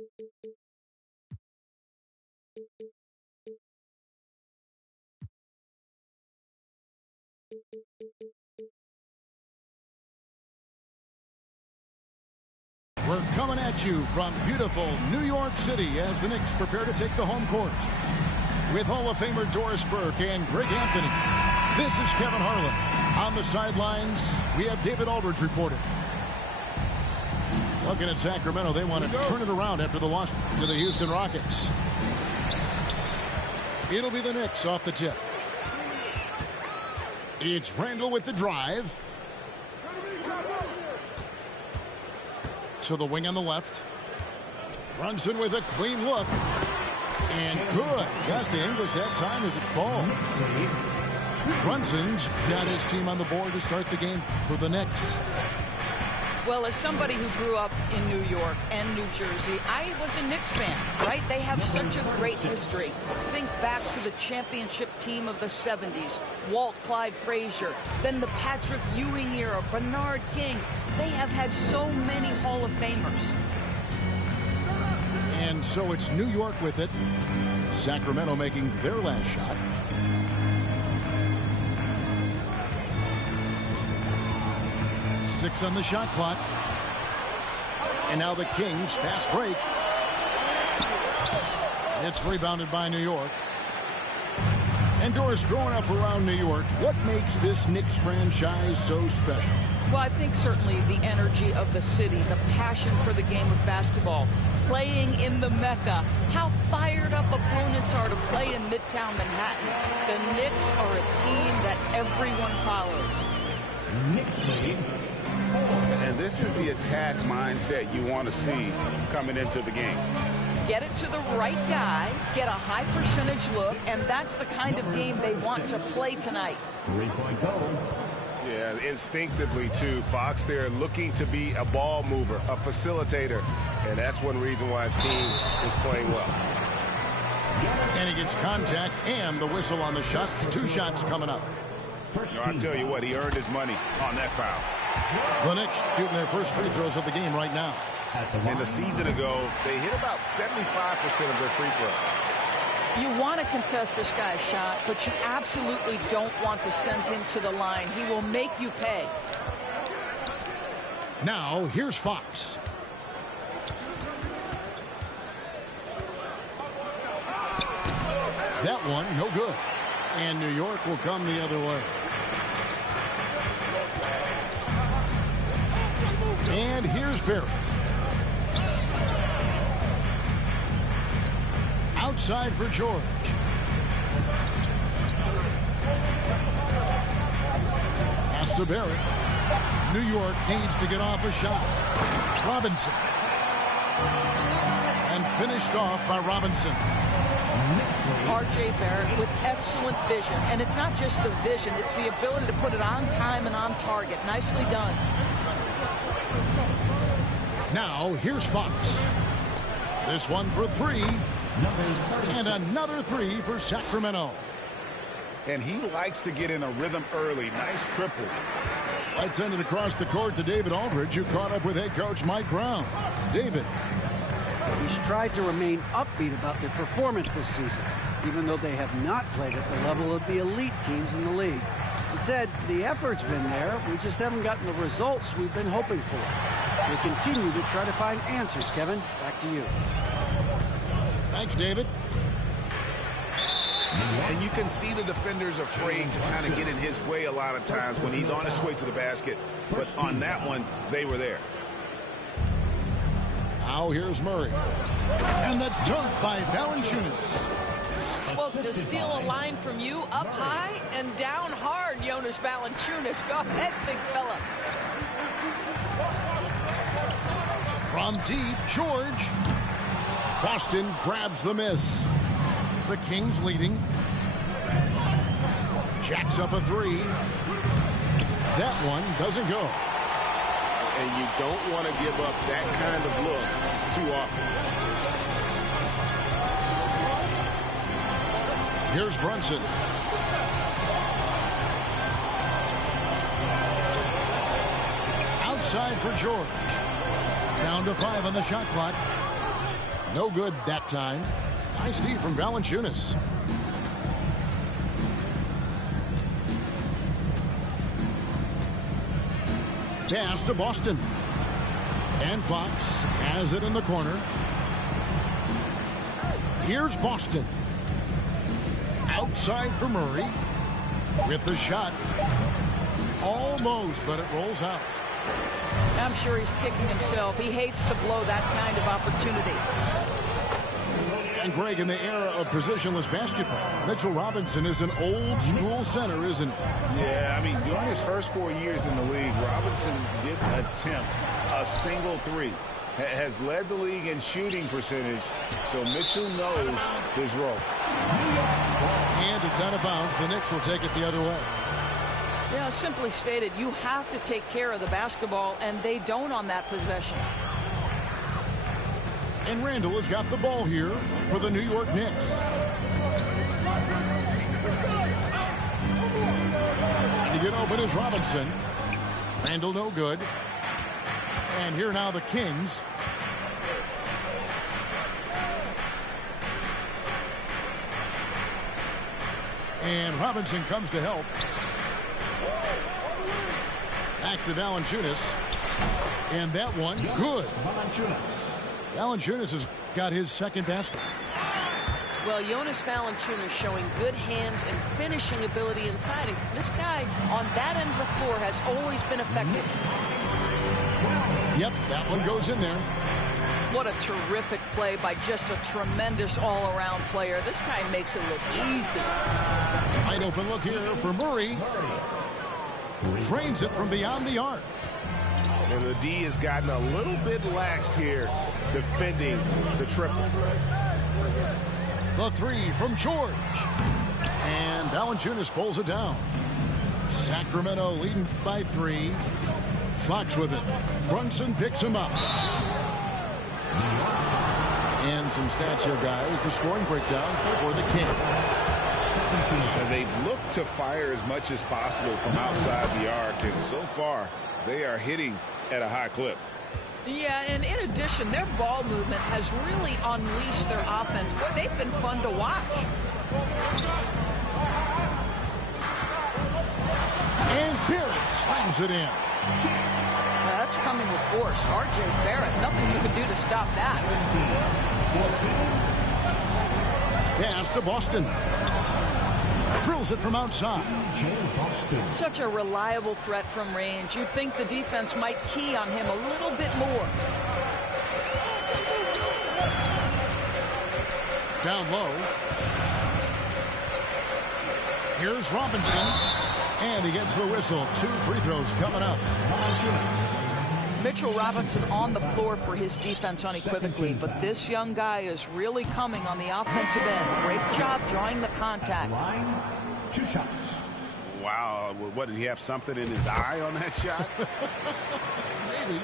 We're coming at you from beautiful New York City as the Knicks prepare to take the home court. With Hall of Famer Doris Burke and Greg Anthony, this is Kevin Harlan. On the sidelines, we have David Aldridge reporting. Looking at Sacramento, they want to turn it around after the loss to the Houston Rockets. It'll be the Knicks off the tip. It's Randall with the drive. To the wing on the left. Brunson with a clean look. And good. Got the English that time as it falls. Brunson's got his team on the board to start the game for the Knicks. Well, as somebody who grew up in New York and New Jersey, I was a Knicks fan, right? They have such a great history. Think back to the championship team of the 70s, Walt Clyde Frazier, then the Patrick Ewing era, Bernard King. They have had so many Hall of Famers. And so it's New York with it. Sacramento making their last shot. Six on the shot clock. And now the Kings fast break. It's rebounded by New York. And Doris, growing up around New York, what makes this Knicks franchise so special? Well, I think certainly the energy of the city, the passion for the game of basketball, playing in the Mecca, how fired up opponents are to play in Midtown Manhattan. The Knicks are a team that everyone follows. Knicks lead. And this is the attack mindset you want to see coming into the game. Get it to the right guy, get a high percentage look, and that's the kind of game they want to play tonight. 3-point goal. Yeah, instinctively, too, Fox. They're looking to be a ball mover, a facilitator, and that's one reason why his team is playing well. And he gets contact and the whistle on the shot. Two shots coming up. I tell you what, he earned his money on that foul. The Knicks shooting their first free throws of the game right now. And a season ago, they hit about 75% of their free throws. You want to contest this guy's shot, but you absolutely don't want to send him to the line. He will make you pay. Now, here's Fox. That one, no good. And New York will come the other way. And here's Barrett. Outside for George. Pass to Barrett. New York needs to get off a shot. Robinson. And finished off by Robinson. R.J. Barrett with excellent vision. And it's not just the vision, it's the ability to put it on time and on target. Nicely done. Now, here's Fox. This one for three. And another three for Sacramento. And he likes to get in a rhythm early. Nice triple. Let's send it across the court to David Aldridge, who caught up with head coach Mike Brown. David. He's tried to remain upbeat about their performance this season, even though they have not played at the level of the elite teams in the league. He said the effort's been there, we just haven't gotten the results we've been hoping for. We'll continue to try to find answers, Kevin. Back to you. Thanks, David. And you can see the defenders afraid to kind of get in his way a lot of times when he's on his way to the basket. But on that one, they were there. Now here's Murray. And the dunk by Valanciunas. Well, to steal a line from you, up high and down hard, Jonas Valanciunas. Go ahead, big fella. From deep, George. Boston grabs the miss. The Kings leading. Jacks up a three. That one doesn't go. And you don't want to give up that kind of look too often. Here's Brunson. Outside for George. Down to 5 on the shot clock. No good that time. Nice D from Valanciunas. Pass to Boston. And Fox has it in the corner. Here's Boston. Outside for Murray. With the shot. Almost, but it rolls out. I'm sure he's kicking himself. He hates to blow that kind of opportunity. And Greg, in the era of positionless basketball, Mitchell Robinson is an old school center, isn't he? Yeah, I mean, during his first 4 years in the league, Robinson didn't attempt a single three. Has led the league in shooting percentage, so Mitchell knows his role. And it's out of bounds. The Knicks will take it the other way. Yeah, simply stated, you have to take care of the basketball, and they don't on that possession. And Randall has got the ball here for the New York Knicks. And to get open is Robinson. Randall no good. And here now the Kings. And Robinson comes to help. Back to Valanciunas. And that one, good. Valanciunas has got his second basket. Well, Jonas Valanciunas showing good hands and finishing ability inside. And this guy on that end of the floor has always been effective. Yep, that one goes in there. What a terrific play by just a tremendous all-around player. This guy makes it look easy. Wide open look here for Murray. Drains it from beyond the arc. And the D has gotten a little bit laxed here defending the triple. The three from George. And Valanciunas pulls it down. Sacramento leading by 3. Fox with it. Brunson picks him up. And some stats here, guys. The scoring breakdown for the Kings. They look to fire as much as possible from outside the arc, and so far they are hitting at a high clip. Yeah, and in addition, their ball movement has really unleashed their offense. Boy, they've been fun to watch. And Barrett slams it in. That's coming with force. R.J. Barrett, nothing you can do to stop that. Pass to Boston. Drills it from outside. Such a reliable threat from range. You'd think the defense might key on him a little bit more. Down low. Here's Robinson. And he gets the whistle. 2 free throws coming up. Mitchell Robinson on the floor for his defense unequivocally, but this young guy is really coming on the offensive end. Great job drawing the contact. 2 shots. Wow, what, did he have something in his eye on that shot? Maybe.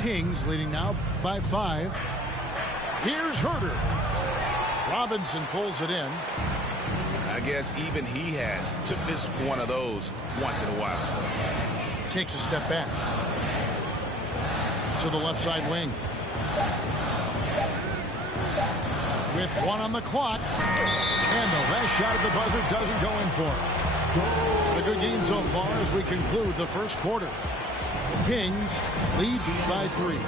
Kings leading now by 5. Here's Herter. Robinson pulls it in. I guess even he has to miss one of those once in a while. Takes a step back to the left side wing. With 1 on the clock. And the last shot at the buzzer doesn't go in for it. A good game so far as we conclude the first quarter. Kings lead by 3.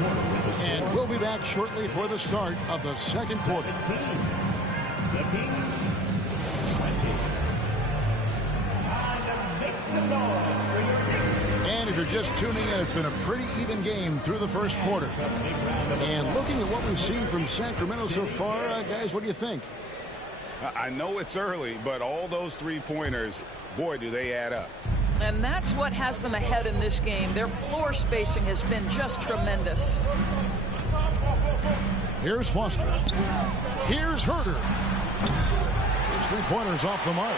And we'll be back shortly for the start of the second quarter. The Kings 20. Make some noise for your Knicks. And if you're just tuning in, it's been a pretty even game through the first quarter. And looking at what we've seen from Sacramento so far, guys, what do you think? I know it's early, but all those 3-pointers, boy, do they add up. And that's what has them ahead in this game. Their floor spacing has been just tremendous. Here's Foster. Here's Herter. His 3-pointers off the mark.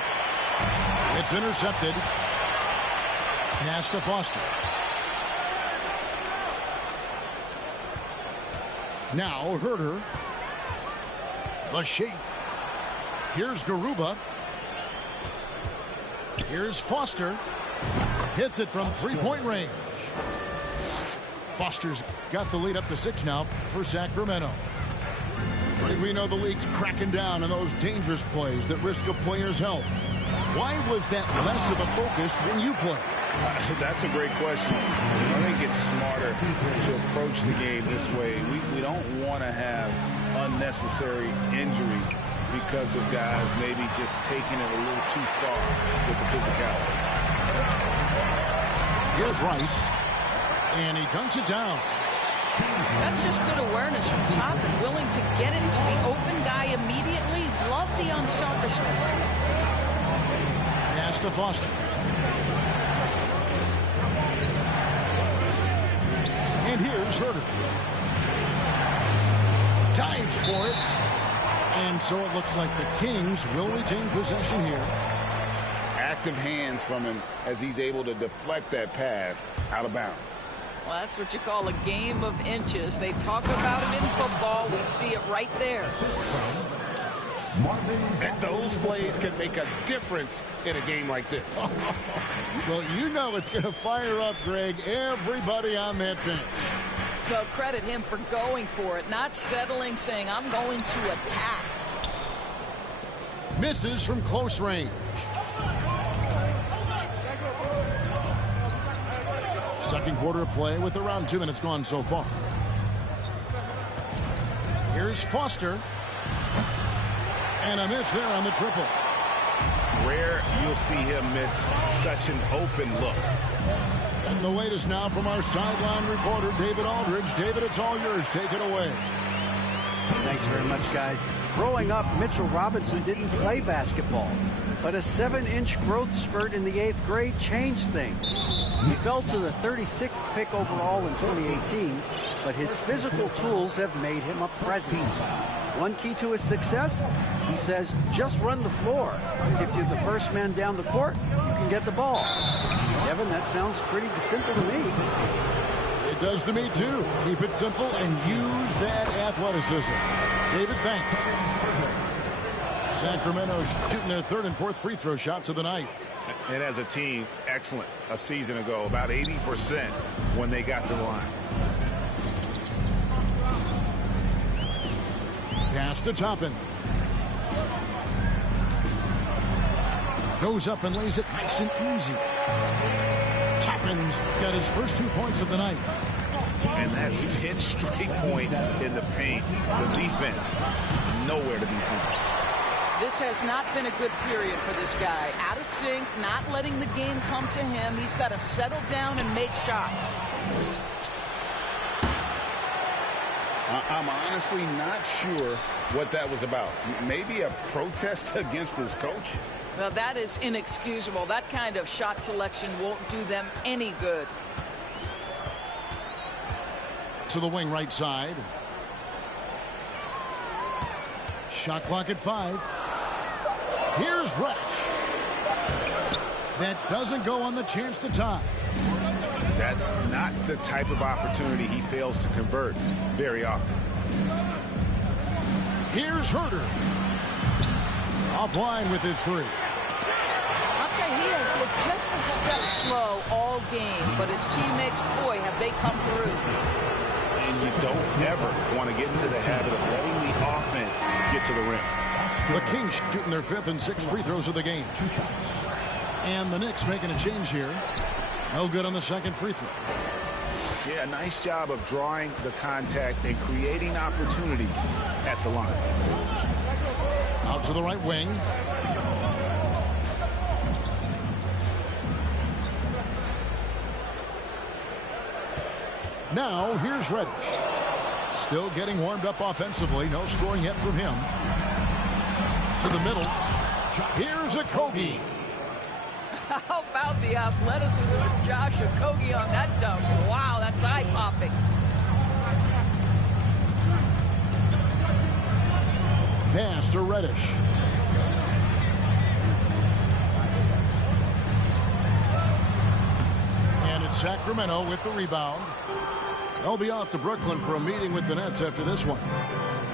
It's intercepted. Pass to Foster. Now Herter. The shake. Here's Garuba. Here's Foster. Hits it from 3-point range. Foster's got the lead up to 6 now for Sacramento. We know the league's cracking down on those dangerous plays that risk a player's health. Why was that less of a focus when you play? That's a great question. I think it's smarter to approach the game this way. We don't want to have unnecessary injury because of guys maybe just taking it a little too far with the physicality. Here's Rice, and he dunks it down. That's just good awareness from top and willing to get it to the open guy immediately. Love the unselfishness. Pass to Foster. And here's Herter. Dives for it. And so it looks like the Kings will retain possession here. Active hands from him as he's able to deflect that pass out of bounds. Well, that's what you call a game of inches. They talk about it in football. We see it right there. And those plays can make a difference in a game like this. Well, you know it's going to fire up, Greg, everybody on that bench. Well, credit him for going for it, not settling, saying, I'm going to attack. Misses from close range. Second quarter of play with around 2 minutes gone so far. Here's Foster. And a miss there on the triple. Rare you'll see him miss such an open look. And the wait is now from our sideline reporter, David Aldridge. David, it's all yours. Take it away. Thanks very much, guys. Growing up, Mitchell Robinson didn't play basketball, but a 7-inch growth spurt in the 8th grade changed things. He fell to the 36th pick overall in 2018, but his physical tools have made him a presence. One key to his success, he says, just run the floor. If you're the first man down the court, you can get the ball. Kevin, that sounds pretty simple to me. It does to me, too. Keep it simple and use that athleticism. David, thanks. Sacramento shooting their 3rd and 4th free throw shots of the night. And as a team, excellent. A season ago, about 80% when they got to the line. Pass to Toppin. Goes up and lays it nice and easy. Toppin's got his first 2 points of the night. And that's 10 straight points in the paint. The defense, nowhere to be found. This has not been a good period for this guy. Out of sync, not letting the game come to him. He's got to settle down and make shots. I'm honestly not sure what that was about. Maybe a protest against his coach? Well, that is inexcusable. That kind of shot selection won't do them any good. To the wing right side. Shot clock at 5. Here's Reddish. That doesn't go on the chance to tie. That's not the type of opportunity he fails to convert very often. Here's Herter. Offline with his 3. I'll tell you, he has looked just a step slow all game, but his teammates, boy, have they come through. And you don't ever want to get into the habit of letting the offense get to the rim. The Kings shooting their 5th and 6th free throws of the game. And the Knicks making a change here. No good on the second free throw. Yeah, nice job of drawing the contact and creating opportunities at the line. Out to the right wing. Now here's Reddish. Still getting warmed up offensively. No scoring yet from him. To the middle. Here's a Kogi. How about the athleticism of Josh Okogie on that dunk? Wow, that's eye-popping. Pass to Reddish. And it's Sacramento with the rebound. They'll be off to Brooklyn for a meeting with the Nets after this one.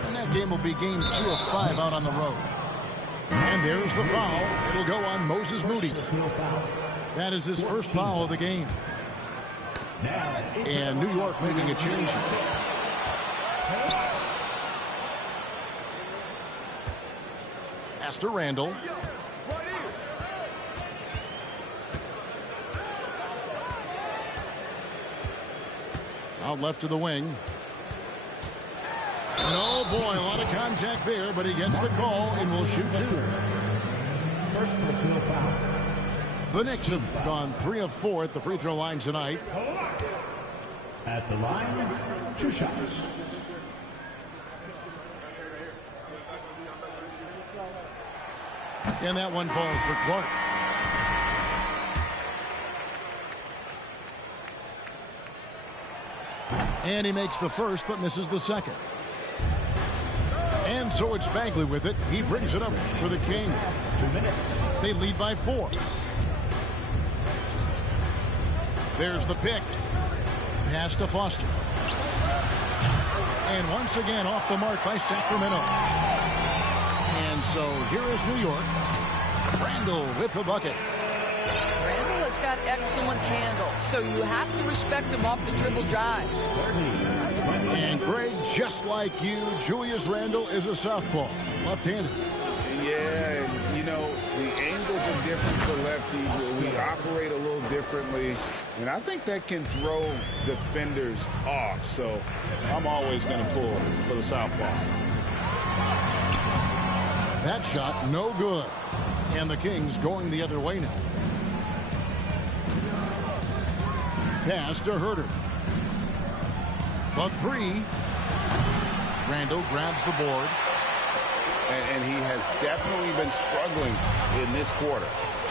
And that game will be game 2 of 5 out on the road. And there's the foul. It'll go on Moses Moody. That is his first foul of the game. And New York making a change here. Pass to Randall. Out left to the wing. And oh boy, a lot of contact there, but he gets the call and will shoot two. First personal foul. The Knicks have gone 3 of 4 at the free throw line tonight. At the line, 2 shots. And that one falls for Clark. And he makes the first, but misses the second. And so it's Bagley with it. He brings it up for the Kings. 2 minutes. They lead by 4. There's the pick. Pass to Foster. And once again off the mark by Sacramento. And so here is New York. Randall with the bucket. Randall has got excellent handle, so you have to respect him off the dribble drive. And Greg, just like you, Julius Randle is a southpaw, left-handed. Yeah, and you know, the angles are different for lefties. We operate a little differently, and I think that can throw defenders off. So I'm always going to pull for the southpaw. That shot, no good. And the Kings going the other way now. Pass to Herter. The three. Randall grabs the board. And he has definitely been struggling in this quarter.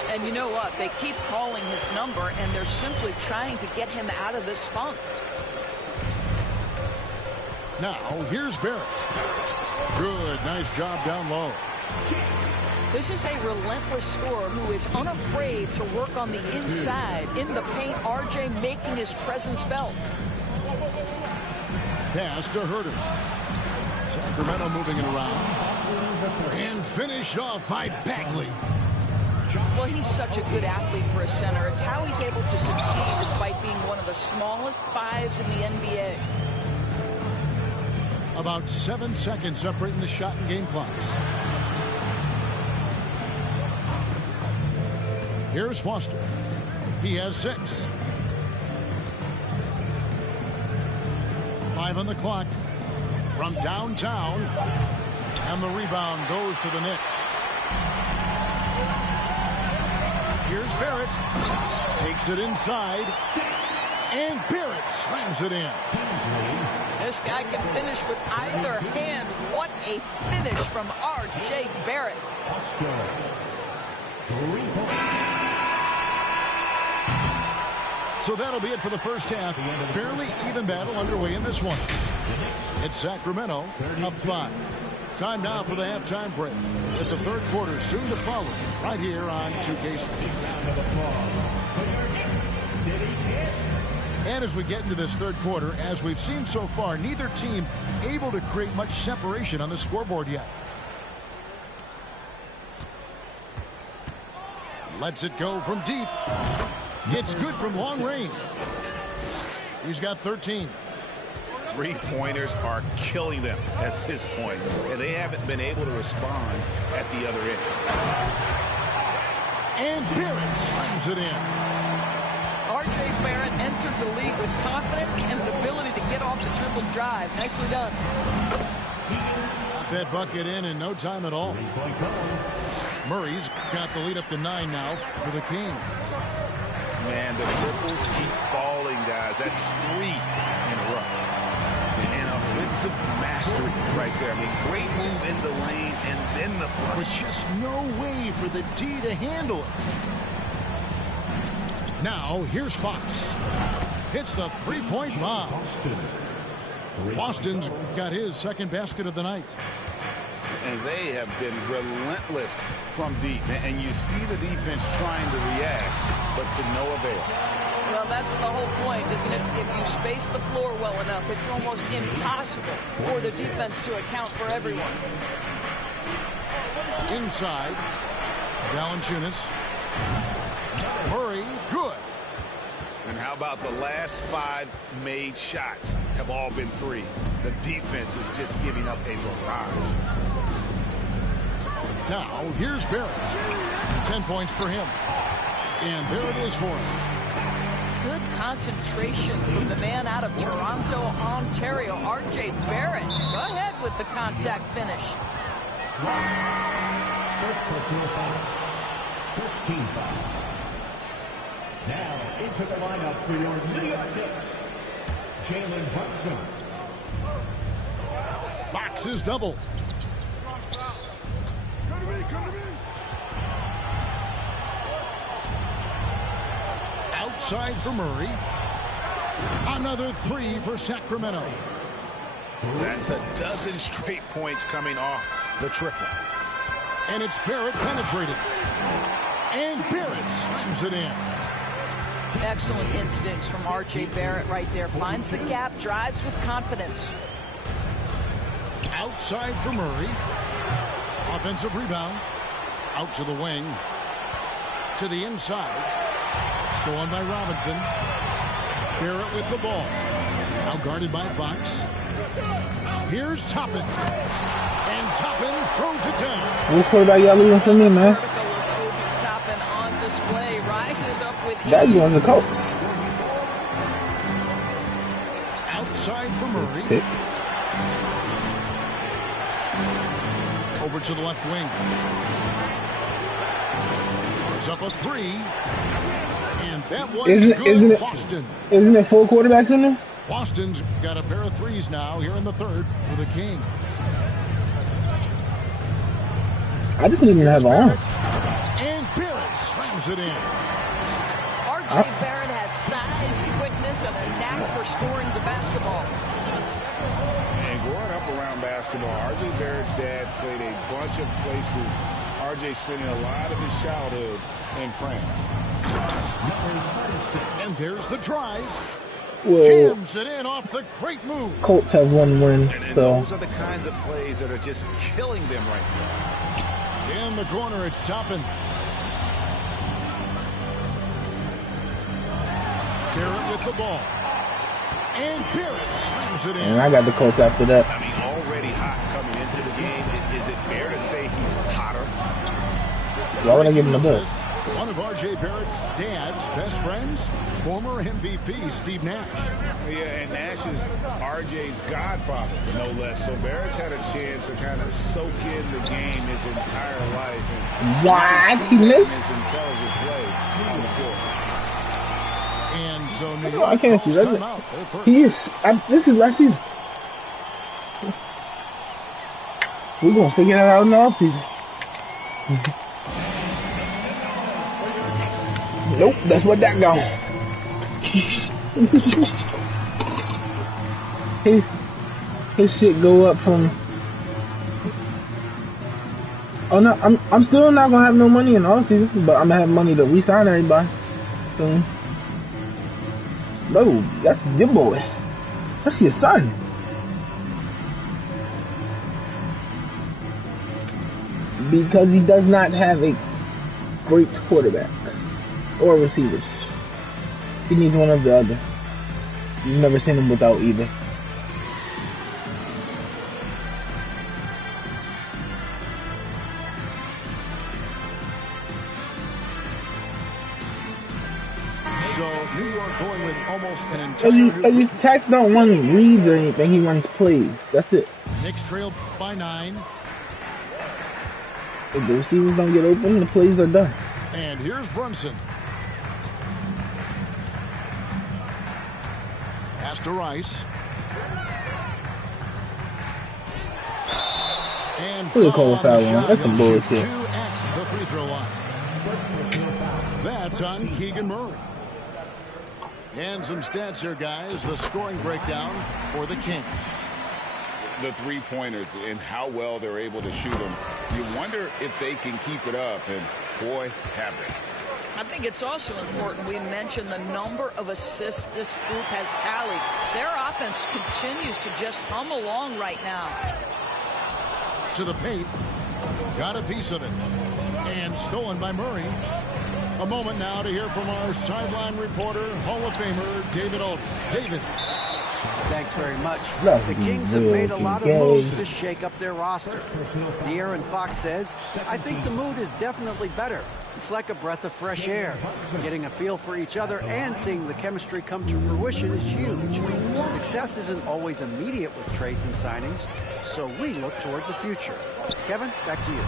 And you know what? They keep calling his number, and they're simply trying to get him out of this funk. Now, here's Barrett. Good, nice job down low. This is a relentless scorer who is unafraid to work on the inside. In the paint, RJ making his presence felt. Pass to Herter. Sacramento moving it around. And finished off by Bagley. Well, he's such a good athlete for a center. It's how he's able to succeed despite being one of the smallest fives in the NBA. About 7 seconds separating the shot and game clocks. Here's Foster. He has 6. 5 on the clock from downtown. And the rebound goes to the Knicks. Here's Barrett. Takes it inside. And Barrett slams it in. This guy can finish with either hand. What a finish from R.J. Barrett. 3 points. So that'll be it for the first half. Fairly even battle underway in this one. It's Sacramento up 5. Time now for the halftime break. With the third quarter soon to follow right here on 2K Sports. And as we get into this third quarter, as we've seen so far, neither team able to create much separation on the scoreboard yet. Lets it go from deep. It's good from long range. He's got 13. Three-pointers are killing them at this point, and they haven't been able to respond at the other end. And Barrett slams it in. R.J. Barrett entered the league with confidence and an ability to get off the dribble drive. Nicely done. Got that bucket in no time at all. Murray's got the lead up to 9 now for the Kings. Man, the triples keep falling, guys. That's 3 in a row. And offensive mastery right there. I mean, great move in the lane and then the flush. But just no way for the D to handle it. Now, here's Fox. Hits the three-point bomb. Boston's got his second basket of the night. And they have been relentless from deep. And you see the defense trying to react, but to no avail. Well, that's the whole point, isn't it? If you space the floor well enough, it's almost impossible for the defense to account for everyone. Inside, Valanciunas. Murray, good. And how about the last 5 made shots have all been threes? The defense is just giving up a barrage. Now, here's Barrett. 10 points for him. And there it is for him. Good concentration from the man out of Toronto, Ontario, R.J. Barrett. Go ahead with the contact finish. First personal foul. First team foul. Now into the lineup for your New York Knicks, Jalen Brunson. Fox is double. Outside for Murray. Another 3 for Sacramento. That's a dozen straight points coming off the triple. And it's Barrett penetrating. And Barrett slams it in. Excellent instincts from R.J. Barrett right there. Finds the gap, drives with confidence. Outside for Murray. Offensive rebound. Out to the wing. To the inside. Stolen by Robinson. Barrett with the ball. Now guarded by Fox. Here's Toppin. And Toppin throws it down. What quarterback y'all leaving for me, man? Toppin on display. Rises up with That one's a coach. Outside for Murray. Pick. Over to the left wing. Puts up a 3. And that one is good. Boston. Isn't it 4 quarterbacks in there? Boston's got a pair of 3s now here in the third for the Kings. I just need him to have an arm. And Barrett slams it in. R.J. Barrett has size, quickness, and a knack for scoring the basketball. And growing up around basketball, R.J. Barrett's dad played a bunch of places. R.J. spending a lot of his childhood in France. And there's the drive. Well, Jams it in off the great move. Colts have 1 win, And so those are the kinds of plays that are just killing them right now. In the corner, it's Toppin. Barrett with the ball. And Barrett slams it in. and I got the Colts after that. I mean, already hot coming into the game. Is it fair to say he's hotter? Why would I give him the ball? One of R.J. Barrett's dad's best friends, former MVP Steve Nash. Yeah, and Nash is R.J.'s godfather, no less. So Barrett's had a chance to kind of soak in the game his entire life. And What? He missed? his intelligent play on the floor. And so New I York can't see calls that. timeout. They're first. He is. This is last season. We're going to figure that out in the offseason. Nope, that's what that gone. his shit go up from. Oh no, I'm still not gonna have no money in the offseason, but I'm gonna have money to re-sign everybody. So, no, that's your boy. That's your son. Because he does not have a great quarterback or receivers. He needs one of the other. You've never seen him without either. So New York going with almost an entire As you Tax don't run reads or anything, he runs plays. That's it. Knicks trail by 9. If the receivers don't get open, the plays are done. And here's Brunson. Pass to Rice. And Who they call a foul on the on? That's some shot. He'll shoot bullshit. 2 at the free throw line. That's on Keegan Murray. And some stats here, guys. The scoring breakdown for the Kings. The three-pointers and how well they're able to shoot them. You wonder if they can keep it up, and boy, have they. I think it's also important we mention the number of assists this group has tallied. Their offense continues to just hum along right now. To the paint. Got a piece of it. And stolen by Murray. A moment now to hear from our sideline reporter, Hall of Famer David Aldridge. David. Thanks very much. The Kings have made a lot of moves to shake up their roster. De'Aaron Fox says, I think the mood is definitely better. It's like a breath of fresh air. Getting a feel for each other and seeing the chemistry come to fruition is huge. Success isn't always immediate with trades and signings, so we look toward the future. Kevin, back to you.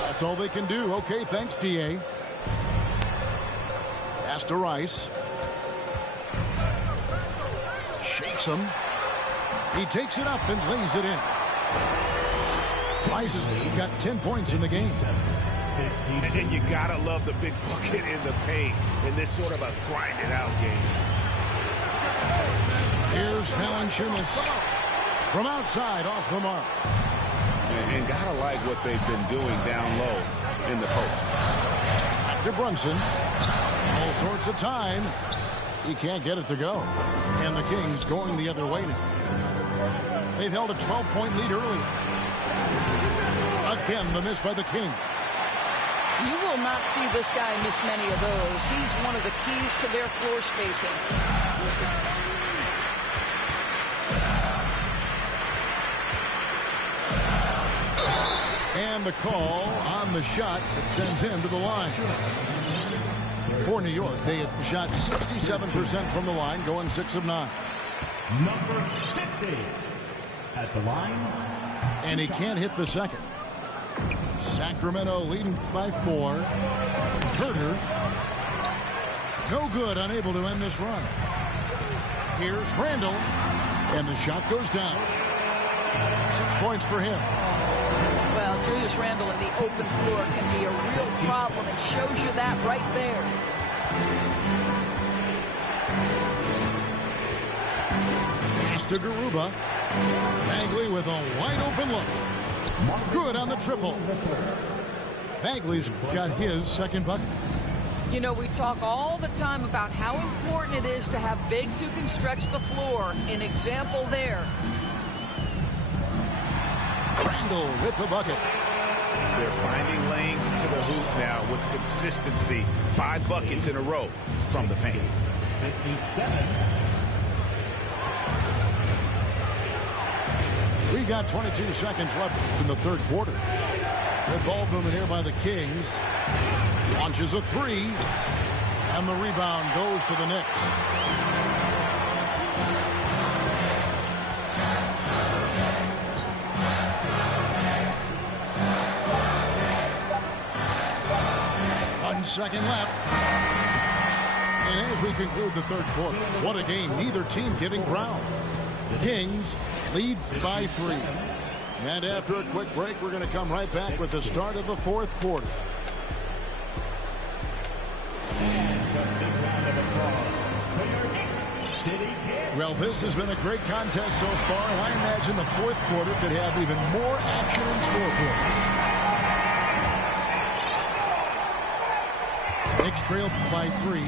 That's all they can do. Okay, thanks, D.A. Pass to Rice. Shakes him. He takes it up and lays it in. Rice has got 10 points in the game. And you gotta love the big bucket in the paint in this sort of a grind-it-out game. Here's Valanciunas from outside off the mark. And gotta like what they've been doing down low in the post. Back to Brunson. All sorts of time. He can't get it to go. And the Kings going the other way now. They've held a 12-point lead earlier. Again, the miss by the Kings. You will not see this guy miss many of those. He's one of the keys to their floor spacing. And the call on the shot that sends him to the line. For New York, they had shot 67% from the line, going 6 of 9. Number 50 at the line. And he can't hit the second. Sacramento leading by 4. Herter. No good, unable to end this run. Here's Randall. And the shot goes down. 6 points for him. Well, Julius Randle in the open floor can be a real problem. It shows you that right there. Pass to Garuba. Bagley with a wide open look. Good on the triple. Bagley's got his second bucket. You know, we talk all the time about how important it is to have bigs who can stretch the floor. An example there. Randall with the bucket. They're finding lanes to the hoop now with consistency. 5 buckets in a row from the paint. 57. We've got 22 seconds left in the third quarter. Good ball movement here by the Kings. Launches a 3. And the rebound goes to the Knicks. Second left. And as we conclude the third quarter, what a game. Neither team giving ground. Kings lead by 3. And after a quick break, we're going to come right back with the start of the fourth quarter. Well, this has been a great contest so far, and I imagine the fourth quarter could have even more action in store for us. Knicks trail by 3.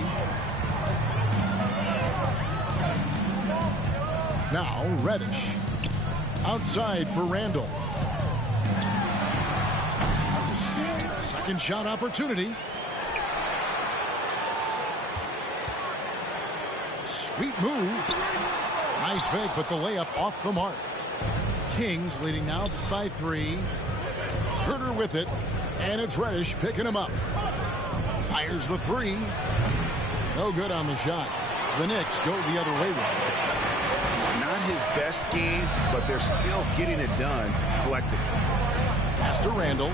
Now Reddish outside for Randall. Second shot opportunity. Sweet move. Nice fake, but the layup off the mark. Kings leading now by 3. Herter with it, and it's Reddish picking him up. Fires the 3. No good on the shot. The Knicks go the other way. Not his best game, but they're still getting it done collectively. Pass to Randall.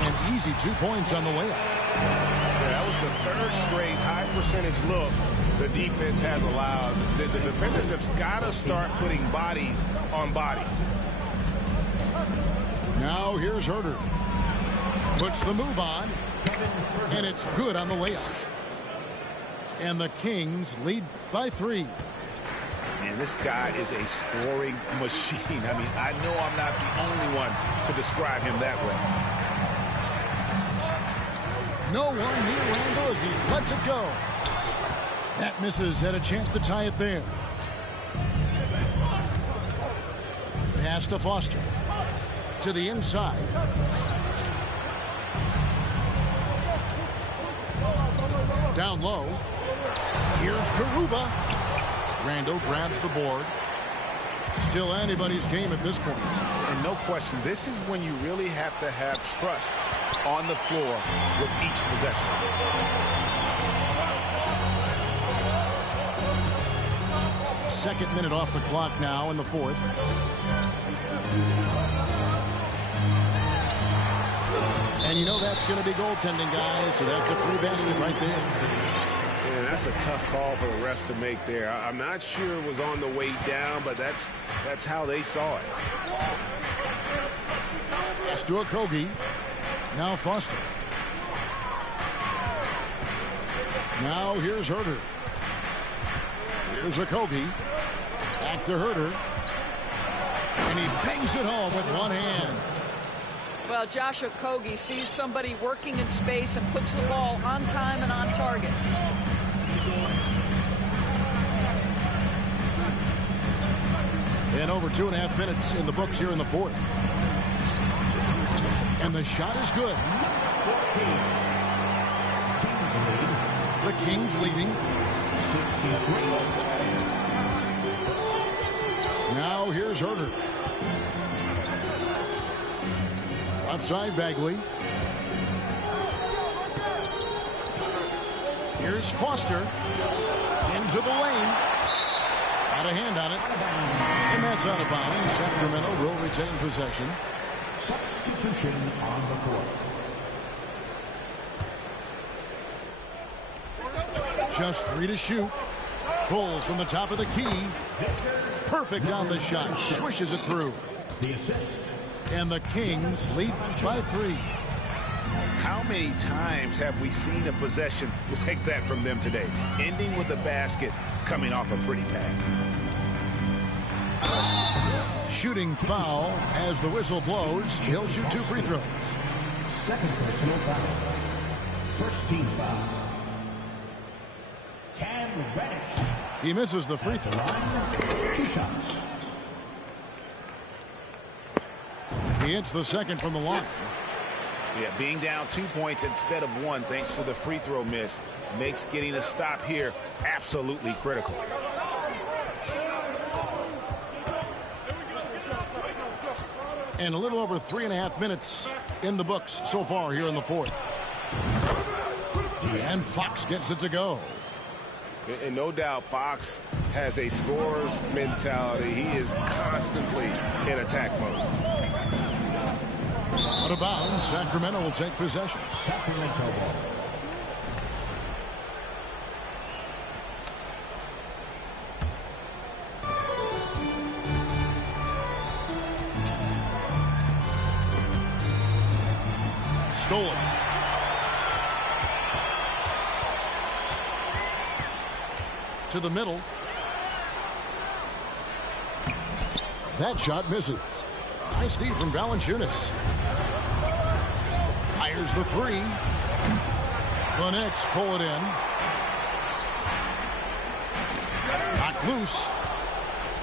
And easy 2 points on the layup. Yeah, that was the third straight high percentage look the defense has allowed. The defenders have got to start putting bodies on bodies. Now here's Herter. Puts the move on. And it's good on the layup. And the Kings lead by 3. Man, this guy is a scoring machine. I mean, I know I'm not the only one to describe him that way. No one near Randall as he lets it go. That misses. Had a chance to tie it there. Pass to Foster. To the inside. Down low. Here's Garuba. Randall grabs the board. Still anybody's game at this point. And no question, this is when you really have to have trust on the floor with each possession. Second minute off the clock now in the fourth. And you know that's going to be goaltending, guys, so that's a free basket right there. And that's a tough call for the refs to make there. I'm not sure it was on the way down, but that's how they saw it. Pass to Okogie. Now Foster. Now here's Herter. Here's Okogie. Back to Herter. And he bangs it home with one hand. Well, Josh Okogie sees somebody working in space and puts the ball on time and on target. And over 2.5 minutes in the books here in the fourth. And the shot is good. The Kings leading. 63. Now here's Herter. Outside Bagley. Here's Foster. Into the lane. Got a hand on it. And that's out of bounds. Sacramento will retain possession. Substitution on the court. Just 3 to shoot. Pulls from the top of the key. Perfect on the shot. Swishes it through. The assist. And the Kings lead by 3. How many times have we seen a possession like that from them today? Ending with a basket, coming off a pretty pass. Shooting foul as the whistle blows. He'll shoot 2 free throws. Second personal foul. First team foul. Cam Reddish. He misses the free throw. 2 shots. He hits the second from the line. Yeah, being down 2 points instead of 1 thanks to the free throw miss makes getting a stop here absolutely critical. And a little over 3.5 minutes in the books so far here in the fourth. And Fox gets it to go. And no doubt Fox has a scorer's mentality. He is constantly in attack mode. Out of bounds, Sacramento will take possession. Sacramento ball. Stolen. To the middle. That shot misses. Nice D from Valanciunas. Fires the 3. The Knicks pull it in. Knocked loose.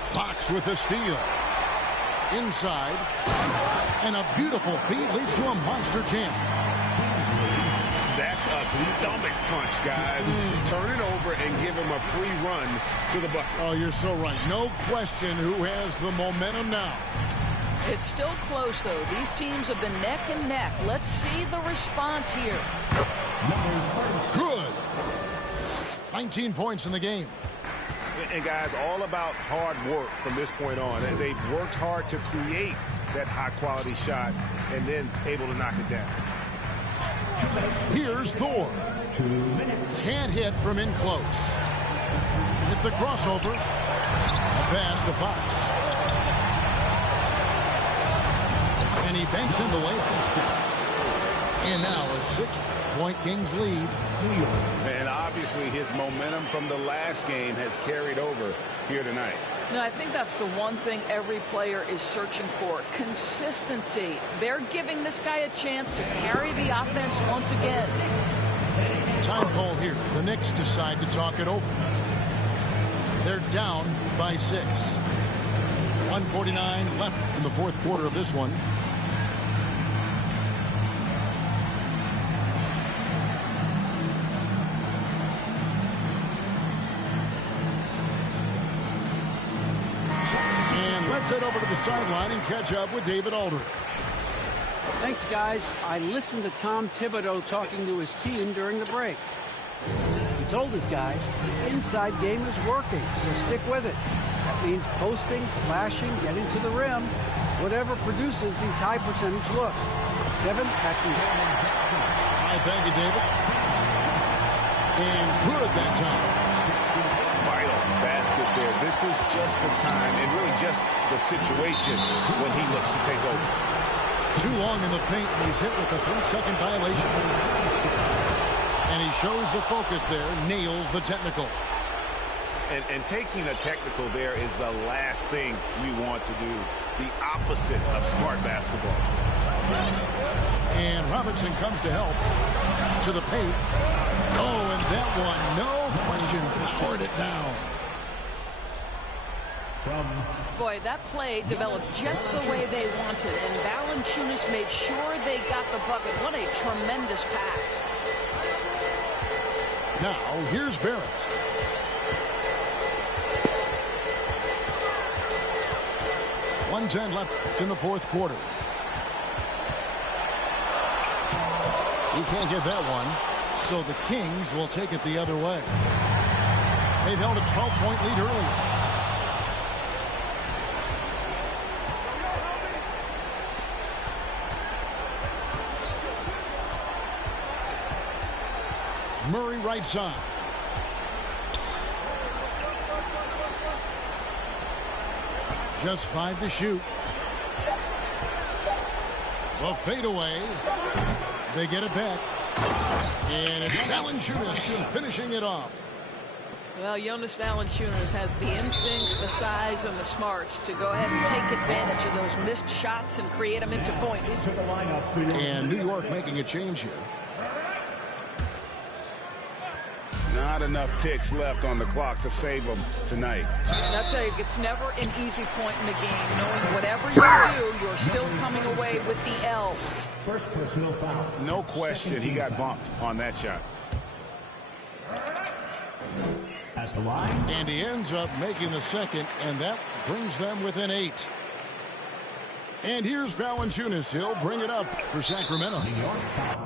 Fox with the steal. Inside. And a beautiful feed leads to a monster jam. That's a stomach punch, guys. Turn it over and give him a free run to the bucket. Oh, you're so right. No question who has the momentum now. It's still close, though. These teams have been neck and neck. Let's see the response here. Good. 19 points in the game. And, guys, all about hard work from this point on. They've worked hard to create that high-quality shot and then able to knock it down. Here's Thor. 2 minutes. Can't hit from in close. With the crossover. A pass to Fox. And he banks in the layup. And now a 6-point Kings lead. And obviously his momentum from the last game has carried over here tonight. No, I think that's the one thing every player is searching for. Consistency. They're giving this guy a chance to carry the offense once again. Time call here. The Knicks decide to talk it over. They're down by 6. 1:49 left in the fourth quarter of this one. Let's head over to the sideline and catch up with David Aldridge. Thanks, guys. I listened to Tom Thibodeau talking to his team during the break. He told his guys, the inside game is working, so stick with it. That means posting, slashing, getting to the rim, whatever produces these high percentage looks. Kevin, back to you. All right, thank you, David. And good that time. Vital basket there. This is just the time and really just the situation when he looks to take over. Too long in the paint, and he's hit with a 3-second violation. And he shows the focus there, nails the technical. And taking a technical there is the last thing you want to do. The opposite of smart basketball. And Robinson comes to help. To the paint. Oh, and that one, no question, powered it down. Boy, that play developed just the way they wanted, and Valanciunas made sure they got the bucket. What a tremendous pass. Now, here's Barrett. .110 left in the fourth quarter. He can't get that one, so the Kings will take it the other way. They've held a 12-point lead earlier. Murray right side. Just 5 to shoot. The fadeaway. They get it back. And it's Valanciunas finishing it off. Well, Jonas Valanciunas has the instincts, the size, and the smarts to go ahead and take advantage of those missed shots and create them into points. And New York making a change here. Not enough ticks left on the clock to save them tonight. And I'll tell you, it's never an easy point in the game, knowing whatever you do, you're still coming away with the L. First personal foul. No question, he got bumped on that shot. At the line. And he ends up making the second, and that brings them within 8. And here's Valanciunas. He'll bring it up for Sacramento. New York foul.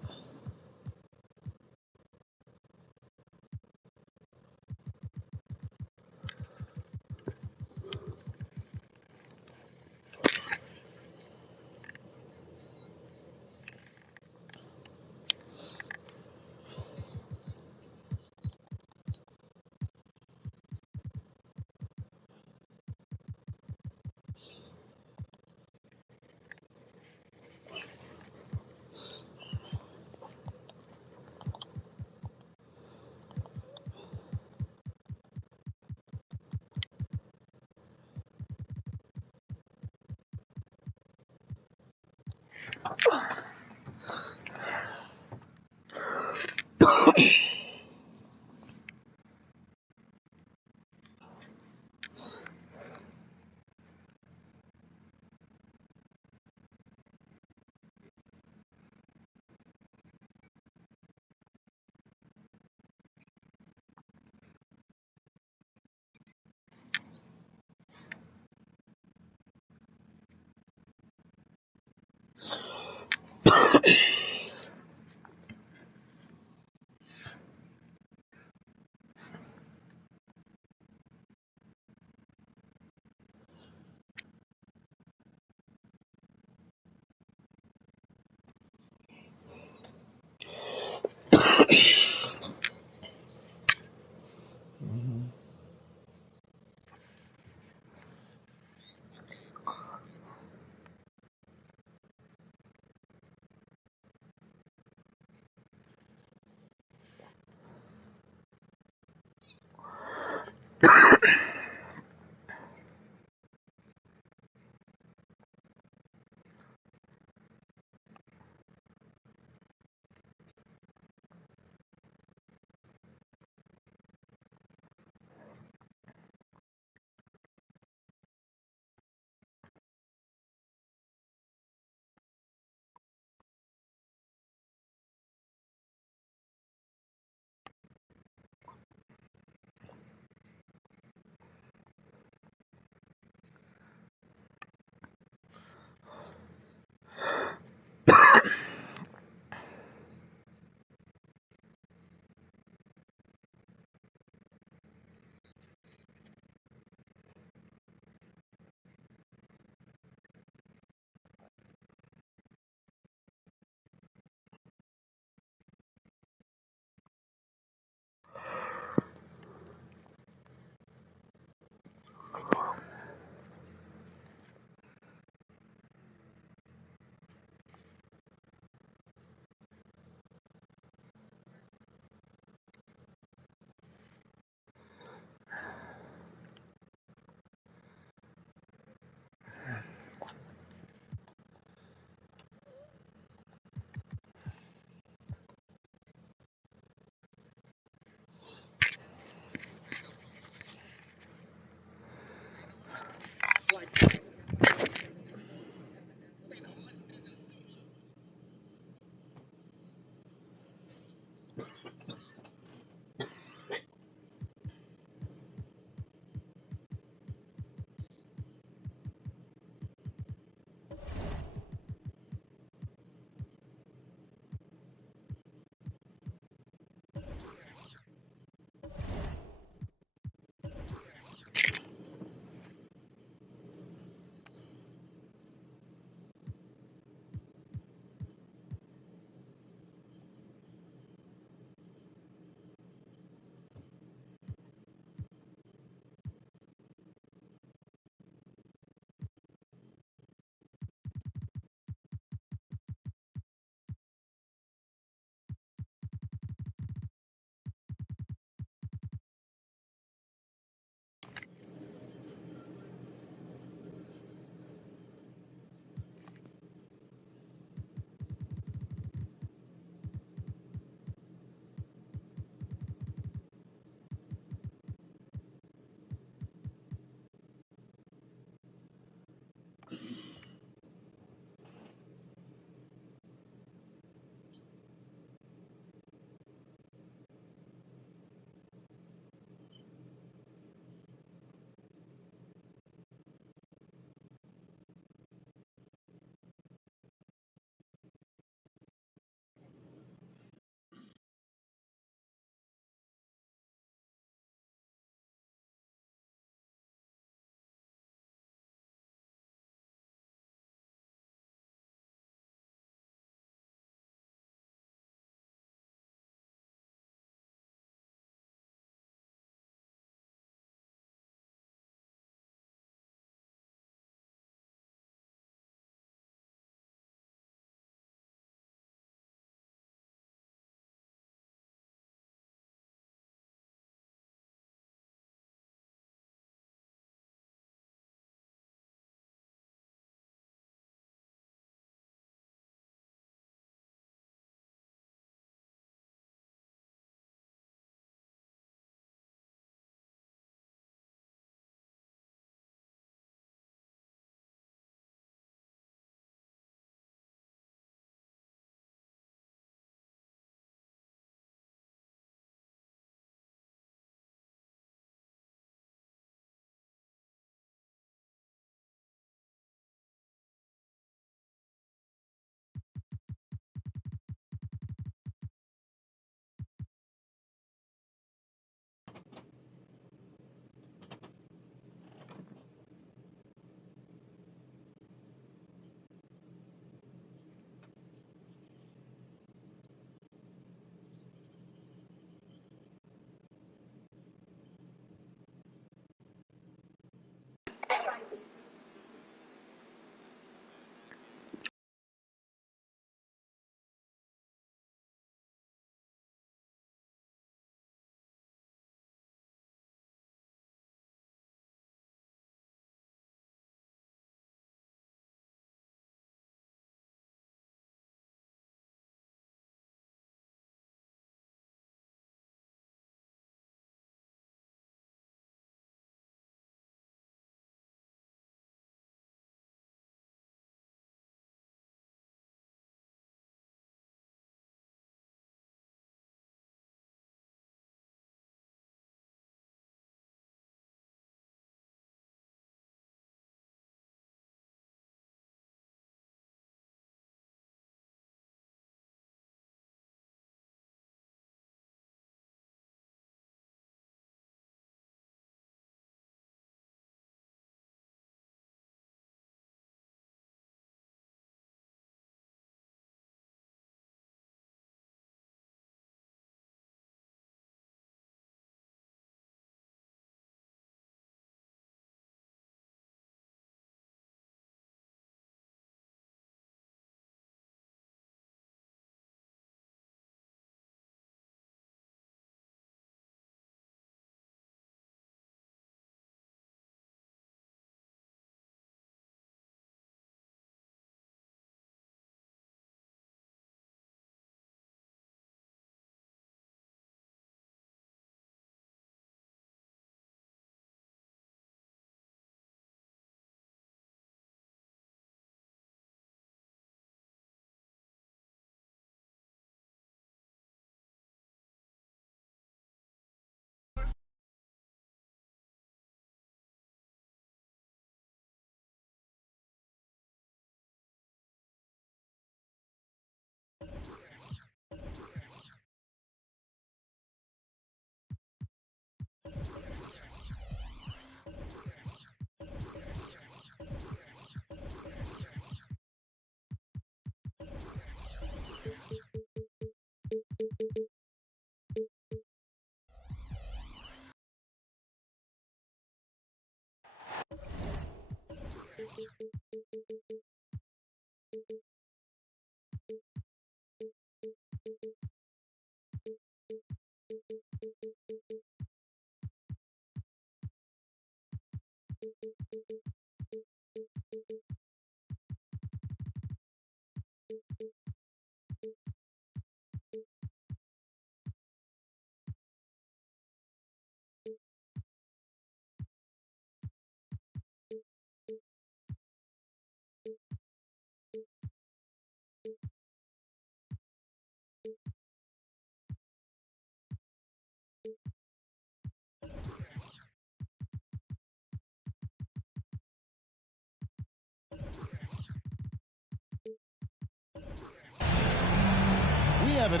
have it.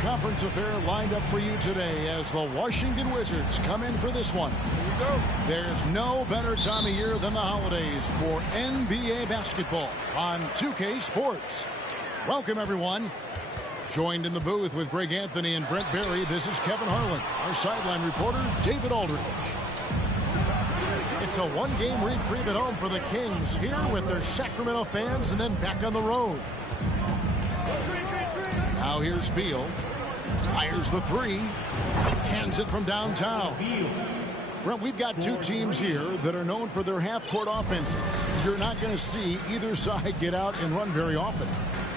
Conference affair lined up for you today as the Washington Wizards come in for this one. Here we go. There's no better time of year than the holidays for NBA basketball on 2K Sports. Welcome, everyone. Joined in the booth with Greg Anthony and Brent Barry, this is Kevin Harlan. Our sideline reporter, David Aldridge. It's a one-game reprieve at home for the Kings here with their Sacramento fans and then back on the road. Now here's Beal. Fires the three. Hands it from downtown. Brent, we've got two teams here that are known for their half-court offenses. You're not going to see either side get out and run very often.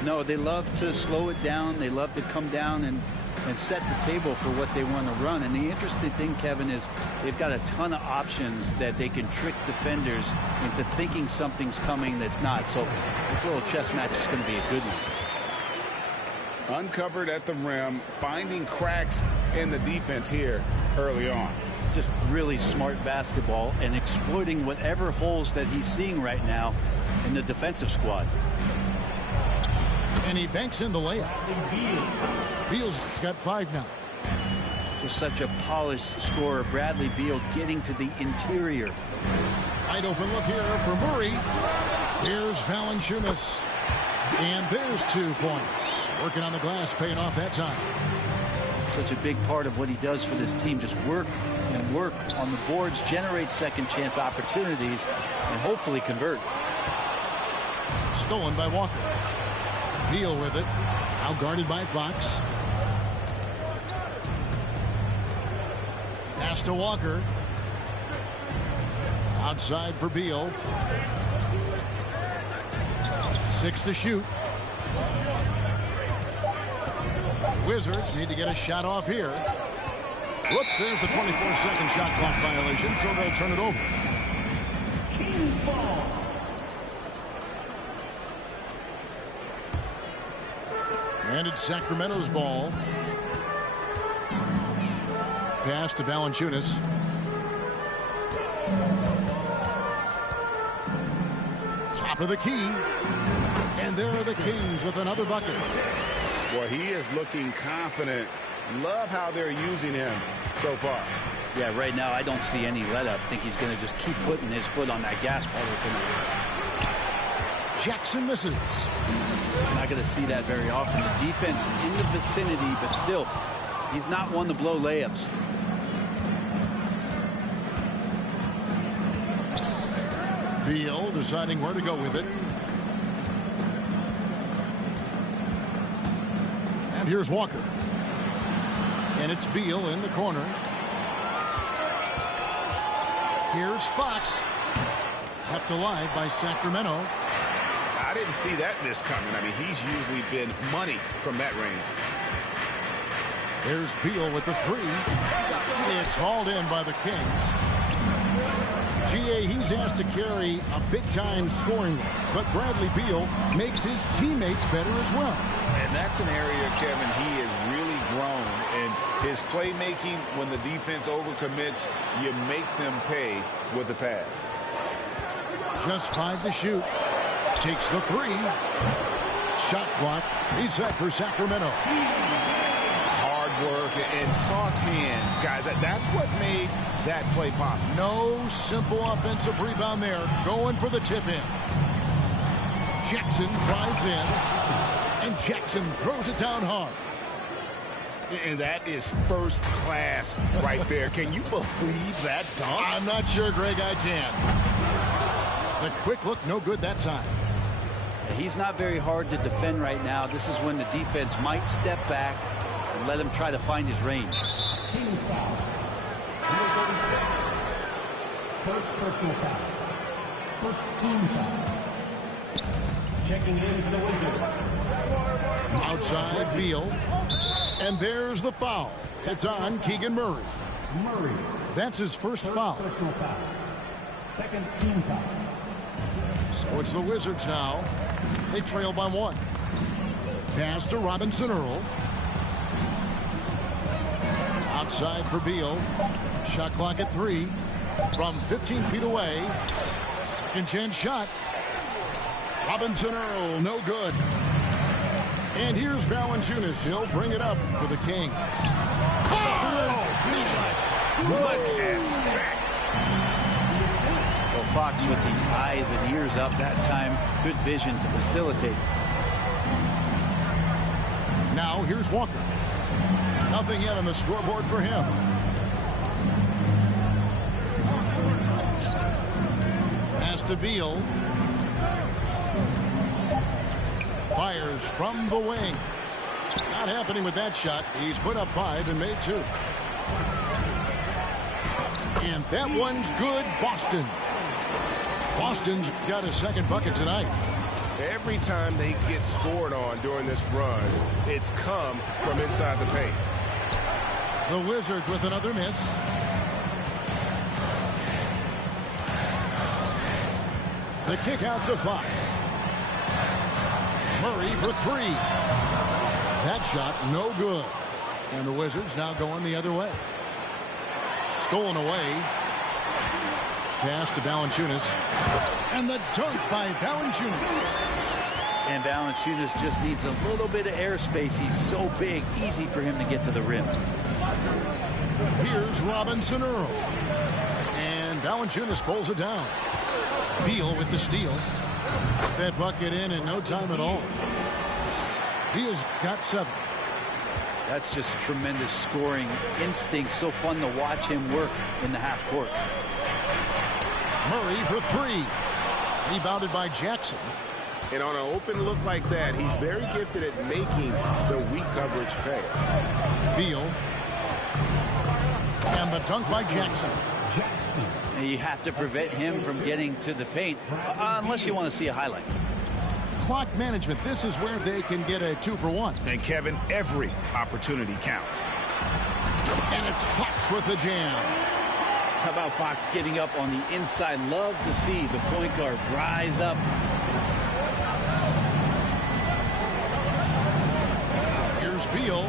No, they love to slow it down. They love to come down and set the table for what they want to run. And the interesting thing, Kevin, is they've got a ton of options that they can trick defenders into thinking something's coming that's not. So this little chess match is going to be a good one. Uncovered at the rim, finding cracks in the defense here early on. Just really smart basketball and exploiting whatever holes that he's seeing right now in the defensive squad. And he banks in the layup. Beal's got 5 now. Just such a polished scorer. Bradley Beal getting to the interior. Wide open look here for Murray. Here's Valanciunas. And there's 2 points. Working on the glass, paying off that time. Such a big part of what he does for this team. Just work and work on the boards, generate second chance opportunities, and hopefully convert. Stolen by Walker. Beal with it. Now guarded by Fox. Pass to Walker. Outside for Beal. 6 to shoot. Wizards need to get a shot off here. Whoops, there's the 24-second shot clock violation, so they'll turn it over. Kings ball. And it's Sacramento's ball. Pass to Valanciunas. Top of the key. And there are the Kings with another bucket. Well, he is looking confident. Love how they're using him so far. Yeah, right now I don't see any let up. I think he's going to just keep putting his foot on that gas pedal tonight. Jackson misses. You're not going to see that very often. The defense in the vicinity, but still, he's not one to blow layups. Beal deciding where to go with it. And here's Walker. And it's Beal in the corner. Here's Fox. Kept alive by Sacramento. I didn't see that miss coming. I mean, he's usually been money from that range. There's Beal with the 3. It's hauled in by the Kings. GA, he's asked to carry a big-time scoring, but Bradley Beal makes his teammates better as well. And that's an area, Kevin, he has really grown. And his playmaking, when the defense overcommits, you make them pay with the pass. Just 5 to shoot. Takes the 3. Shot clock reset for Sacramento. Hard work and soft hands, guys. That's what made that play possible. No simple offensive rebound there. Going for the tip-in. Jackson drives in. And Jackson throws it down hard. And that is first class right there. Can you believe that dunk? I'm not sure, Greg, I can. The quick look, no good that time. He's not very hard to defend right now. This is when the defense might step back and let him try to find his range. Kings foul. Number 36. First personal foul. First team foul. Checking in for the Wizards. Outside Beal. And there's the foul. It's on Keegan Murray. Murray. That's his first foul. Personal foul. Second team foul. So it's the Wizards now. They trail by 1. Pass to Robinson Earl. Outside for Beal. Shot clock at 3. From 15 feet away. Second chance shot. Robinson Earl, no good. And here's Valanciunas. He'll bring it up for the Kings. Well, Fox with the eyes and ears up that time. Good vision to facilitate. Now here's Walker. Nothing yet on the scoreboard for him. Pass to Beal. Fires from the wing. Not happening with that shot. He's put up 5 and made 2. And that one's good. Boston. Boston's got a second bucket tonight. Every time they get scored on during this run, it's come from inside the paint. The Wizards with another miss. The kick out to Fox. Murray for 3. That shot no good. And the Wizards now going the other way. Stolen away. Pass to Valanciunas. And the dunk by Valanciunas. And Valanciunas just needs a little bit of airspace. He's so big, easy for him to get to the rim. Here's Robinson Earl. And Valanciunas pulls it down. Beal with the steal. That bucket in no time at all. Beal's got 7. That's just tremendous scoring instinct. So fun to watch him work in the half court. Murray for 3. Rebounded by Jackson. And on an open look like that, he's very gifted at making the weak coverage pay. Beal. And the dunk by Jackson. And you have to prevent him from getting to the paint unless you want to see a highlight. Clock management. This is where they can get a 2-for-1. And Kevin, every opportunity counts. And it's Fox with the jam. How about Fox getting up on the inside? Love to see the point guard rise up. Here's Beal.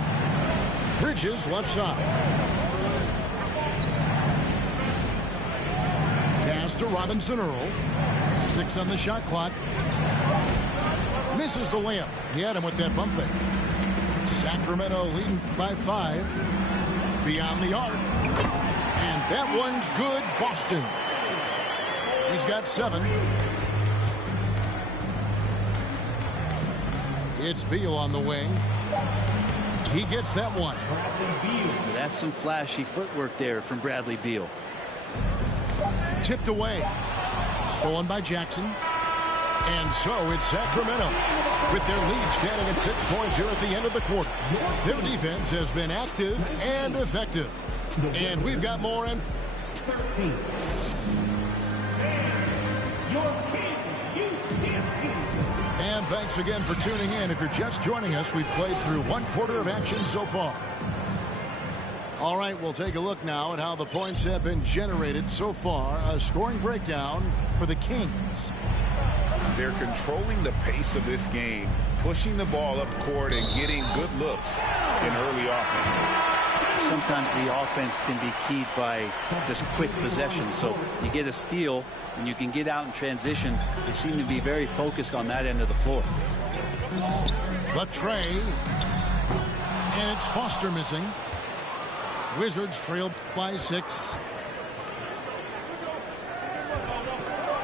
Bridges left side. Pass to Robinson Earl. 6 on the shot clock. Misses the layup. He had him with that bump fake. Sacramento leading by 5. Beyond the arc. And that one's good. Boston. He's got 7. It's Beal on the wing. He gets that one. That's some flashy footwork there from Bradley Beal. Tipped away. Stolen by Jackson. And so it's Sacramento with their lead standing at 6 points here at the end of the quarter. Their defense has been active and effective. And we've got more in 13. Your And thanks again for tuning in. If you're just joining us, we've played through 1 quarter of action so far. All right, we'll take a look now at how the points have been generated so far. A scoring breakdown for the Kings. They're controlling the pace of this game, pushing the ball up court and getting good looks in early offense. Sometimes the offense can be keyed by this quick possession. So you get a steal and you can get out in transition. They seem to be very focused on that end of the floor. Latrey. And it's Foster missing. Wizards trail by 6.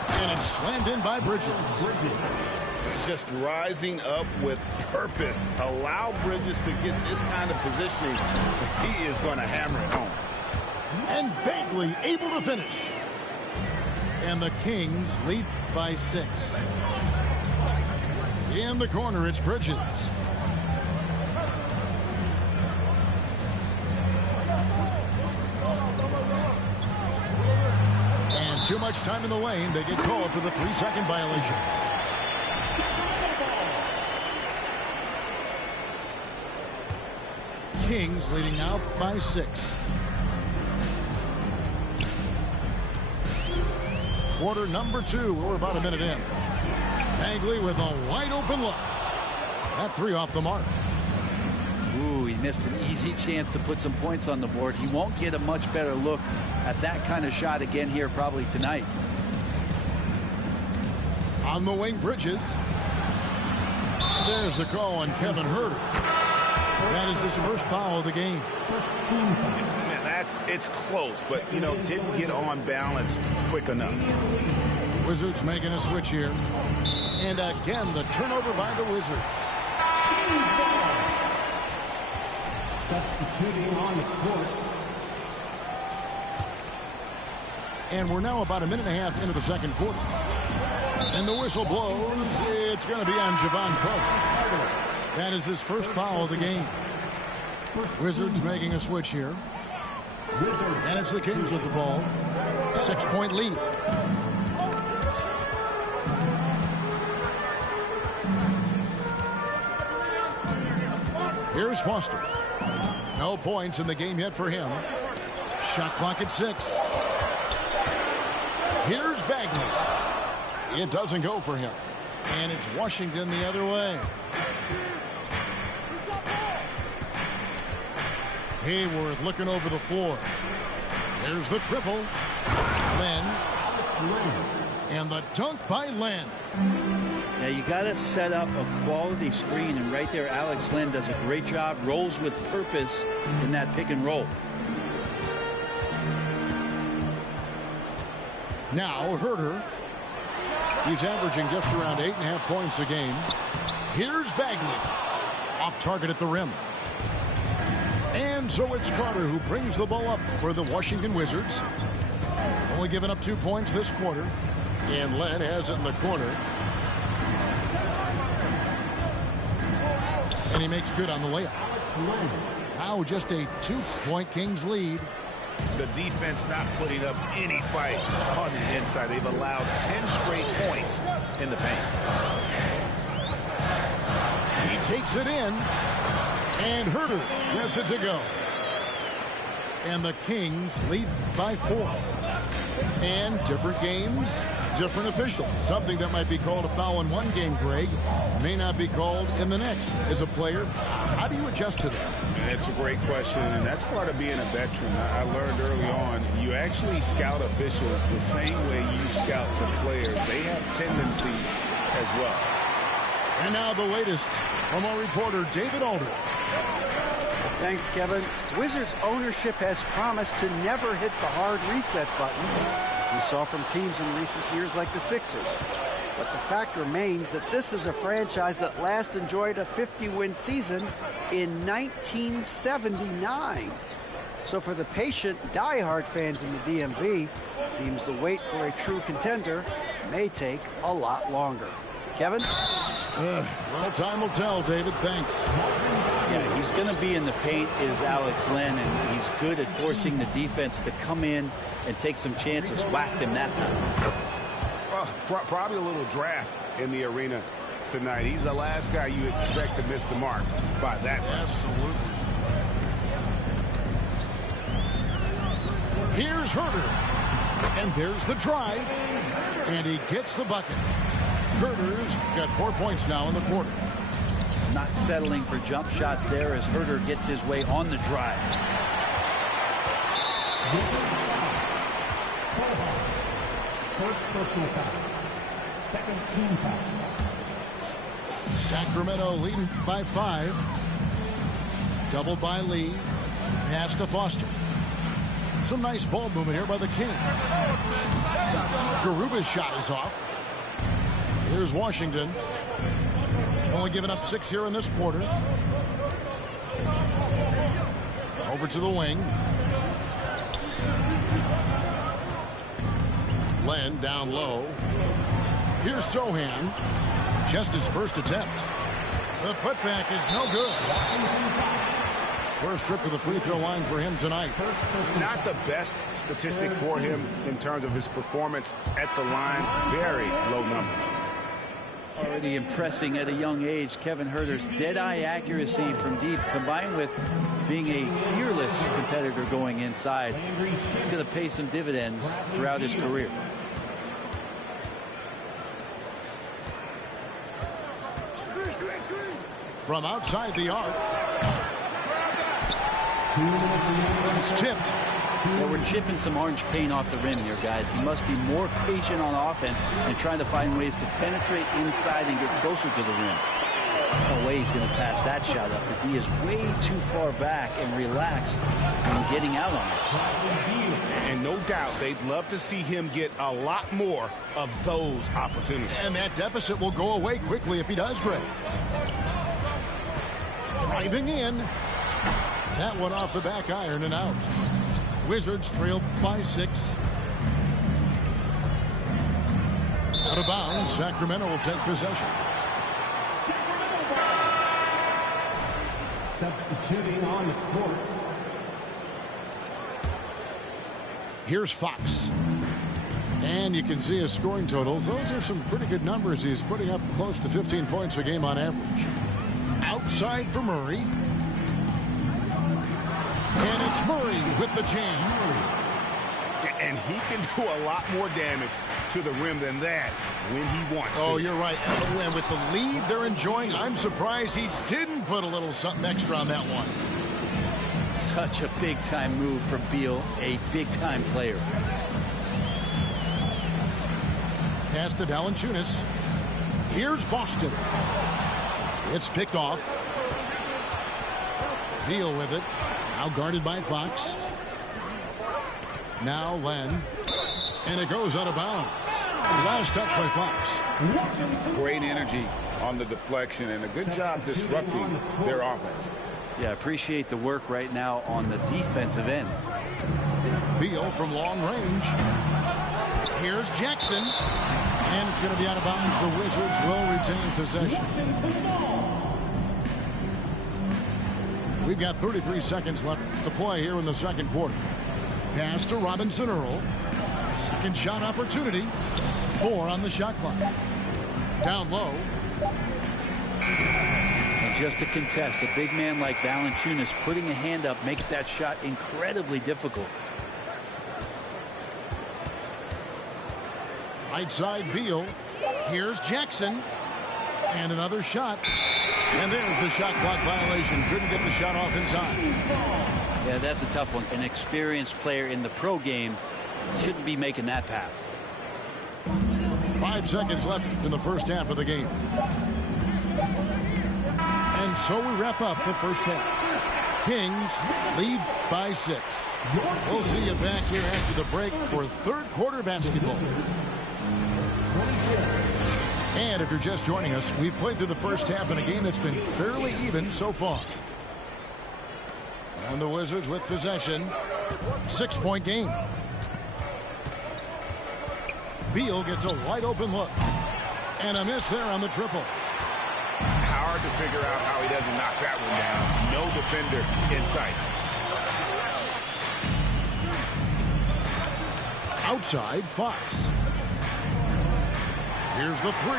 And it's slammed in by Bridges. Just rising up with purpose. Allow Bridges to get this kind of positioning. He is going to hammer it home. And Bagley able to finish. And the Kings lead by 6. In the corner, it's Bridges. And too much time in the lane. They get called for the 3-second violation. Kings leading now by 6. Quarter number 2. We're about a minute in. Bagley with a wide open look. That three off the mark. Ooh, he missed an easy chance to put some points on the board. He won't get a much better look at that kind of shot again here probably tonight. On the wing, Bridges. There's the call on Kevin Huerter. That is his first foul of the game. Man, it's close, but, you know, didn't get on balance quick enough. Wizards making a switch here. And again, the turnover by the Wizards. Substituting on the court. And we're now about a minute and a half into the second quarter. And the whistle blows. It's going to be on Javon Carter. That is his first foul of the game. Wizards making a switch here. And it's the Kings with the ball. 6-point lead. Here's Foster. No points in the game yet for him. Shot clock at 6. Here's Bagley. It doesn't go for him. And it's Washington the other way. Hayward looking over the floor. There's the triple. Len. And the dunk by Len. Now you got to set up a quality screen, and right there Alex Len does a great job, rolls with purpose in that pick and roll. Now Huerter. He's averaging just around 8.5 points a game. Here's Bagley. Off target at the rim. And so it's Carter who brings the ball up for the Washington Wizards. Only giving up 2 points this quarter. And Len has it in the corner. And he makes good on the layup. Now just a 2-point Kings lead. The defense not putting up any fight on the inside. They've allowed 10 straight points in the paint. He takes it in. And Huerter gets it to go. And the Kings lead by 4. And different games, different officials. Something that might be called a foul in one game, Greg, may not be called in the next. As a player, how do you adjust to that? It's a great question, and that's part of being a veteran. I learned early on, you actually scout officials the same way you scout the players. They have tendencies as well. And now the latest from our reporter, David Aldridge. Thanks, Kevin. Wizards ownership has promised to never hit the hard reset button we saw from teams in recent years like the Sixers. But the fact remains that this is a franchise that last enjoyed a 50-win season in 1979. So for the patient, diehard fans in the DMV, it seems the wait for a true contender may take a lot longer. Kevin? Well, time will tell, David. Thanks. Yeah, he's going to be in the paint is Alex Len, and he's good at forcing the defense to come in and take some chances. Whacked him that time. Probably a little draft in the arena tonight. He's the last guy you expect to miss the mark by that much. Absolutely. Here's Huerter. And there's the drive. And he gets the bucket. Huerter's got 4 points now in the quarter. Not settling for jump shots there as Huerter gets his way on the drive. First personal foul. Second team foul. Sacramento leading by 5. Doubled by Lee. Pass to Foster. Some nice ball movement here by the Kings. Garuba's shot is off. Here's Washington. Only giving up 6 here in this quarter. Over to the wing. Len down low. Here's Sohan. Just his first attempt. The putback is no good. First trip to the free throw line for him tonight. Not the best statistic for him in terms of his performance at the line. Very low numbers. Already impressing at a young age. Kevin Huerter's dead-eye accuracy from deep, combined with being a fearless competitor going inside. It's going to pay some dividends throughout his career. From outside the arc. It's tipped. Well, we're chipping some orange paint off the rim here, guys. He must be more patient on offense and trying to find ways to penetrate inside and get closer to the rim. No way he's going to pass that shot up. The D is way too far back and relaxed and getting out on it. And no doubt they'd love to see him get a lot more of those opportunities. And that deficit will go away quickly if he does, Greg. Driving in. That one off the back iron and out. Wizards trail by 6. Out of bounds. Sacramento will take possession. Substituting on the court. Here's Fox. And you can see his scoring totals. Those are some pretty good numbers. He's putting up close to 15 points a game on average. Outside for Murray. And it's Murray with the jam. And he can do a lot more damage to the rim than that when he wants to. Oh, you're right. And with the lead they're enjoying, I'm surprised he didn't put a little something extra on that one. Such a big-time move from Beal, a big-time player. Pass to Valanciunas. Here's Boston. It's picked off. Beal with it. Now guarded by Fox. Now Len. And it goes out of bounds. Last touch by Fox. Great energy on the deflection and a good job disrupting their offense. Yeah, appreciate the work right now on the defensive end. Beal from long range. Here's Jackson. And it's going to be out of bounds. The Wizards will retain possession. We've got 33 seconds left to play here in the second quarter. Pass to Robinson Earl. Second shot opportunity. 4 on the shot clock. Down low. And just to contest, a big man like Valanciunas putting a hand up makes that shot incredibly difficult. Right side Beal. Here's Jackson. And another shot. And there's the shot clock violation. Couldn't get the shot off in time. Yeah, that's a tough one. An experienced player in the pro game shouldn't be making that pass. 5 seconds left in the first half of the game. And so we wrap up the first half. Kings lead by 6. We'll see you back here after the break for third quarter basketball. And if you're just joining us, we've played through the first half in a game that's been fairly even so far. And the Wizards with possession. 6-point game. Beal gets a wide open look. And a miss there on the triple. Hard to figure out how he doesn't knock that one down. No defender in sight. Outside, Fox. Here's the 3.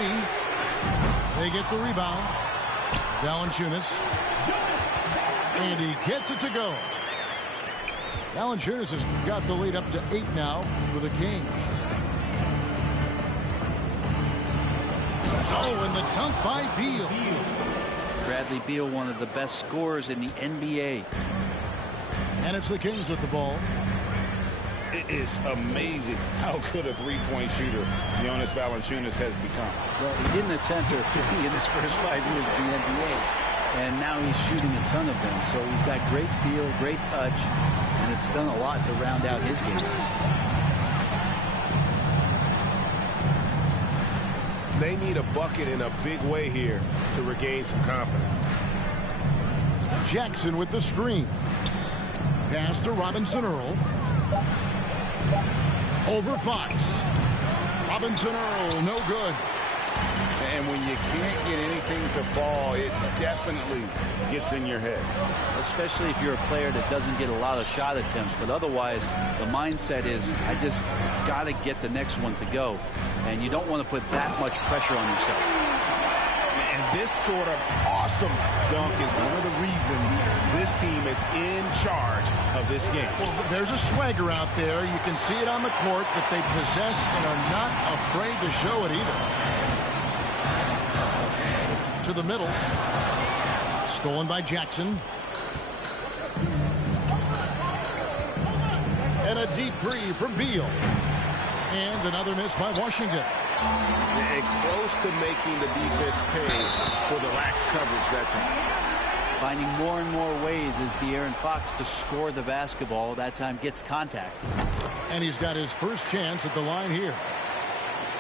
They get the rebound. Valanciunas. And he gets it to go. Valanciunas has got the lead up to 8 now for the Kings. Oh, and the dunk by Beal. Bradley Beal, one of the best scorers in the NBA. And it's the Kings with the ball. It is amazing how good a three-point shooter Jonas Valanciunas has become. Well, he didn't attempt a 3 in his first 5 years in the NBA. And now he's shooting a ton of them. So he's got great feel, great touch, and it's done a lot to round out his game. They need a bucket in a big way here to regain some confidence. Jackson with the screen. Pass to Robinson Earl. Over Fox. Robinson Earl, no good. And when you can't get anything to fall, it definitely gets in your head. Especially if you're a player that doesn't get a lot of shot attempts. But otherwise, the mindset is, I just got to get the next one to go. And you don't want to put that much pressure on yourself. And this sort of awesome dunk is one of the reasons this team is in charge of this game. Well, there's a swagger out there. You can see it on the court that they possess and are not afraid to show it either. to the middle. Stolen by Jackson. And a deep three from Beal. And another miss by Washington. Close to making the defense pay for the lax coverage that time. Finding more and more ways as De'Aaron Fox to score the basketball. That time gets contact. And he's got his first chance at the line here.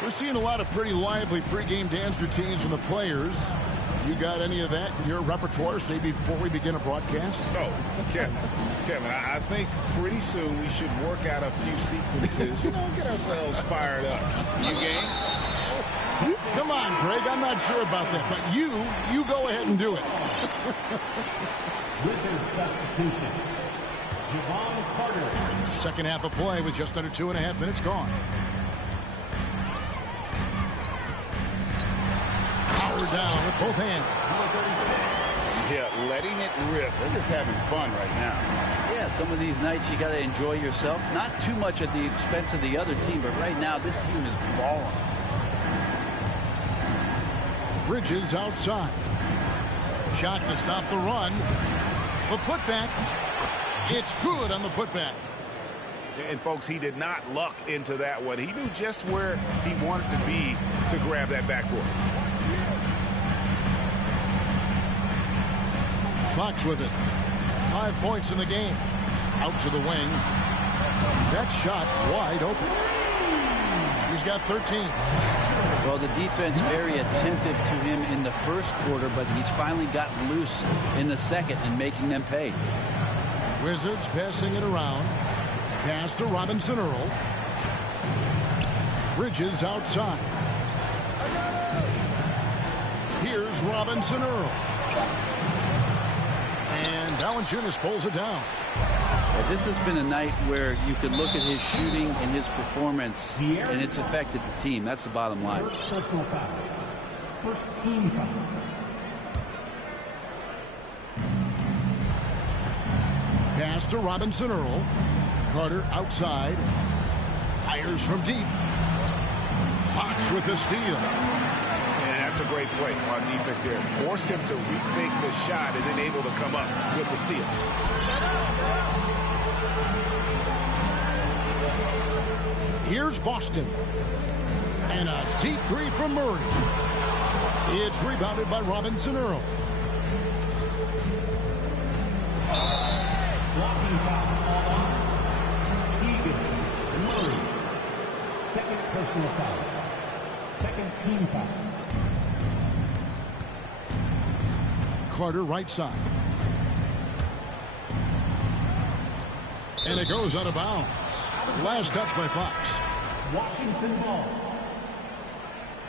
We're seeing a lot of pretty lively pregame dance routines from the players. You got any of that in your repertoire, say, before we begin a broadcast? Oh, Kevin, I think pretty soon we should work out a few sequences, get ourselves fired up. You game? Come on, Greg, I'm not sure about that, but you go ahead and do it. Wizard substitution. Javon Carter. Second half of play with just under 2.5 minutes gone. Howard down with both hands. Yeah, letting it rip. They're just having fun right now. Yeah, some of these nights you got to enjoy yourself. Not too much at the expense of the other team, but right now this team is balling. Bridges outside. Shot to stop the run. The putback. It's good on the putback. And, folks, he did not luck into that one. He knew just where he wanted to be to grab that backboard. Fox with it. 5 points in the game. Out to the wing. That shot wide open. He's got 13. Well, the defense very attentive to him in the first quarter, but he's finally gotten loose in the second and making them pay. Wizards passing it around. Pass to Robinson Earl. Bridges outside. Here's Robinson Earl. And Valanciunas pulls it down. Yeah, this has been a night where you could look at his shooting and his performance, and it's affected the team. That's the bottom line. First personal foul. First team foul. Pass to Robinson Earl. Carter outside. Fires from deep. Fox with the steal. And that's a great play on defense there. Forced him to rethink the shot and then able to come up with the steal. Here's Boston. And a deep three from Murray. It's rebounded by Robinson Earl. Blocking foul called on Keegan Murray. Second personal foul. Second team foul. Carter right side. And it goes out of bounds. Last touch by Fox. Washington ball.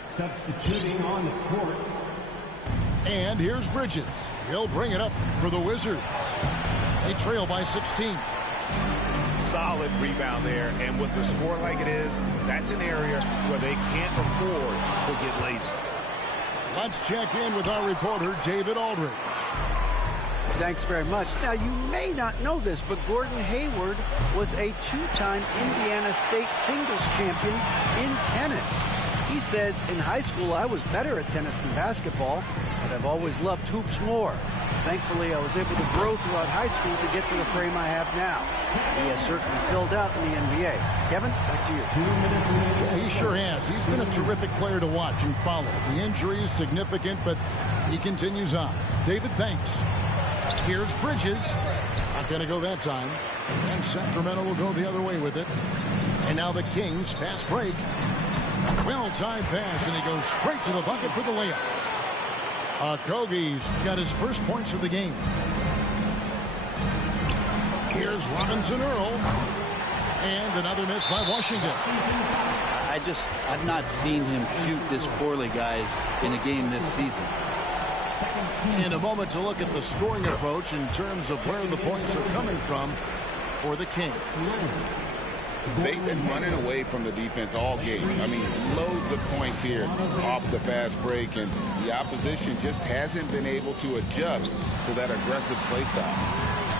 Substituting on the court. And here's Bridges. He'll bring it up for the Wizards. They trail by 16. Solid rebound there, and with the score like it is, that's an area where they can't afford to get lazy. Let's check in with our reporter, David Aldridge. Thanks very much. Now, you may not know this, but Gordon Hayward was a two-time Indiana State singles champion in tennis. He says, in high school, I was better at tennis than basketball, but I've always loved hoops more. Thankfully, I was able to grow throughout high school to get to the frame I have now. He has certainly filled out in the NBA. Kevin, back to you. 2 minutes remaining. Yeah, he sure has. He's been a terrific player to watch and follow. The injury is significant, but he continues on. David, thanks. Here's Bridges. Not going to go that time. And Sacramento will go the other way with it. And now the Kings, fast break. Well-timed pass, and he goes straight to the bucket for the layup. Okogie's got his first points of the game. Here's Robinson Earl. And another miss by Washington. I've not seen him shoot this poorly, guys, in a game this season. In a moment to look at the scoring approach in terms of where the points are coming from for the Kings. They've been running away from the defense all game. I mean, loads of points here off the fast break, and the opposition just hasn't been able to adjust to that aggressive play style.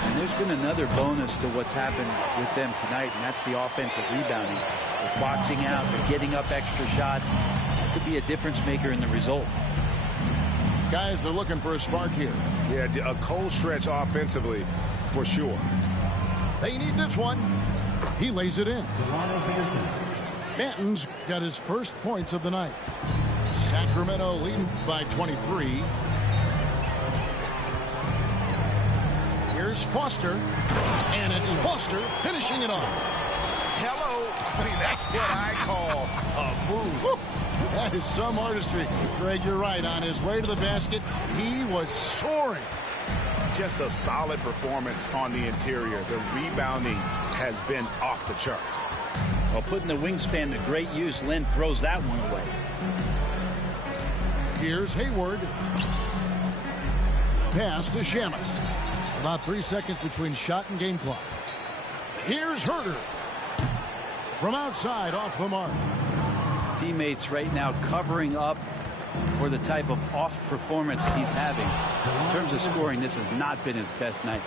And there's been another bonus to what's happened with them tonight, and that's the offensive rebounding. They're boxing out, they're getting up extra shots. That could be a difference maker in the result. Guys are looking for a spark here. Yeah, a cold stretch offensively, for sure. They need this one. He lays it in. Banton's got his first points of the night. Sacramento leading by 23. Here's Foster, and it's Foster finishing it off. Hello. I mean, that's what I call a move. Woo. That is some artistry. Greg, you're right. On his way to the basket, he was soaring. Just a solid performance on the interior. The rebounding has been off the charts. Well, putting the wingspan to great use, Len throws that one away. Here's Hayward. Pass to Shamet. About 3 seconds between shot and game clock. Here's Herter. From outside, off the mark. Teammates right now covering up for the type of off performance he's having. In terms of scoring, this has not been his best night.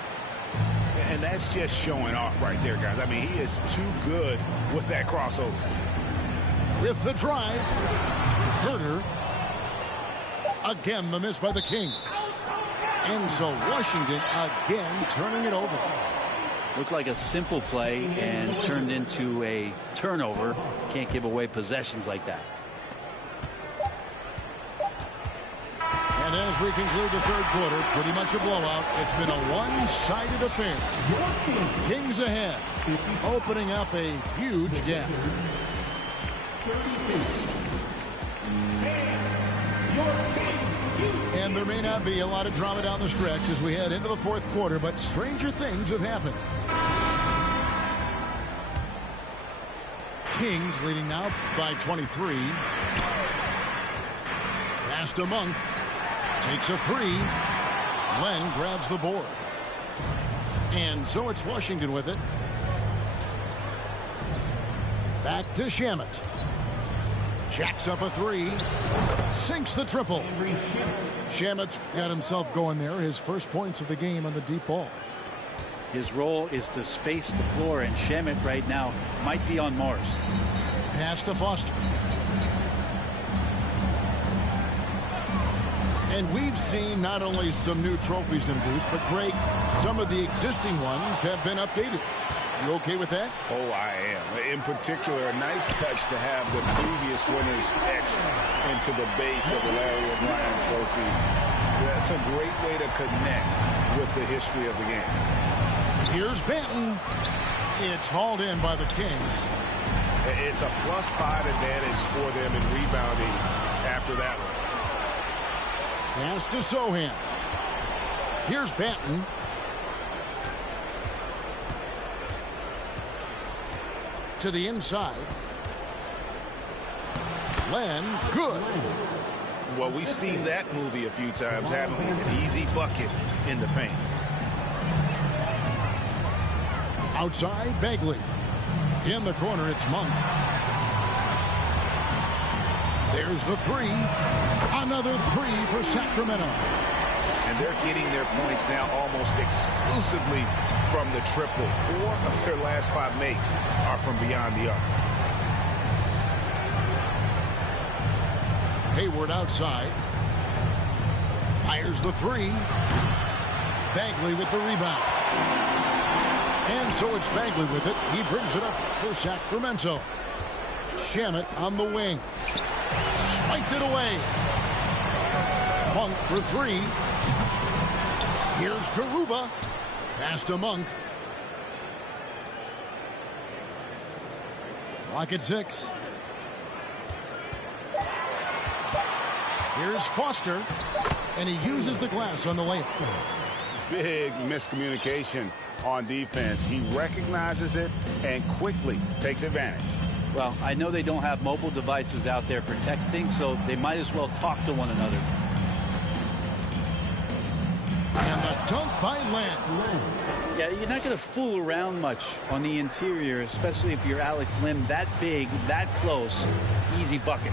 And that's just showing off right there, guys. I mean, he is too good with that crossover. With the drive, Herter. Again, the miss by the Kings. And so Washington again turning it over. Looked like a simple play and turned into a turnover. Can't give away possessions like that. And as we conclude the third quarter, pretty much a blowout. It's been a one-sided affair. Kings ahead, opening up a huge gap. And there may not be a lot of drama down the stretch as we head into the fourth quarter, but stranger things have happened. Kings leading now by 23. Pass to Monk. Takes a three. Len grabs the board. And so it's Washington with it. Back to Shamet. Jacks up a three. Sinks the triple. Shamet's got himself going there. His first points of the game on the deep ball. His role is to space the floor, and Shamet right now might be on Mars. Pass to Foster. And we've seen not only some new trophies introduced, but Greg, some of the existing ones have been updated. You okay with that? Oh, I am. In particular, a nice touch to have the previous winners etched into the base of the Larry O'Brien trophy. That's a great way to connect with the history of the game. Here's Banton. It's hauled in by the Kings. It's a +5 advantage for them in rebounding after that one. Pass to Sohan. Here's Banton. To the inside. Len, good. Well, we've seen that movie a few times, haven't we? An easy bucket in the paint. Outside, Bagley. In the corner, it's Monk. There's the three. Another three for Sacramento. And they're getting their points now almost exclusively from the triple. 4 of their last 5 makes are from beyond the arc. Hayward outside. Fires the three. Bagley with the rebound. And so it's Bagley with it. He brings it up for Sacramento. Shamet on the wing. Swiped it away. Monk for three. Here's Garuba. Pass to Monk. Clock at 6. Here's Foster. And he uses the glass on the layup. Big miscommunication on defense. He recognizes it and quickly takes advantage. Well, I know they don't have mobile devices out there for texting, so they might as well talk to one another. And the dunk by Len. Yeah, you're not going to fool around much on the interior, especially if you're Alex Len. That big, that close, easy bucket.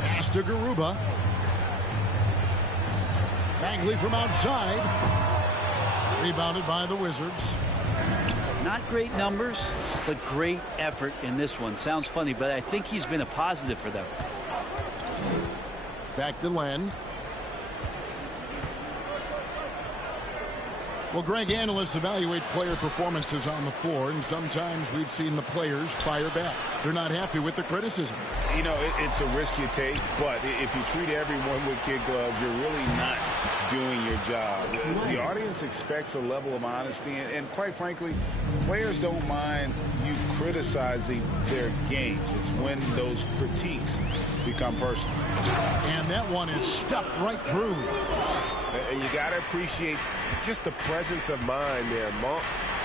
Pass to Garuba. Bagley from outside. Rebounded by the Wizards. Not great numbers, but great effort in this one. Sounds funny, but I think he's been a positive for them. Back to Len. Well, Greg, analysts evaluate player performances on the floor, and sometimes we've seen the players fire back. They're not happy with the criticism. You know, it's a risk you take, but if you treat everyone with kid gloves, you're really not doing your job. The audience expects a level of honesty, and quite frankly, players don't mind you criticizing their game. It's when those critiques become personal. And that one is stuffed right through. And you got to appreciate just the presence of mind there. Monk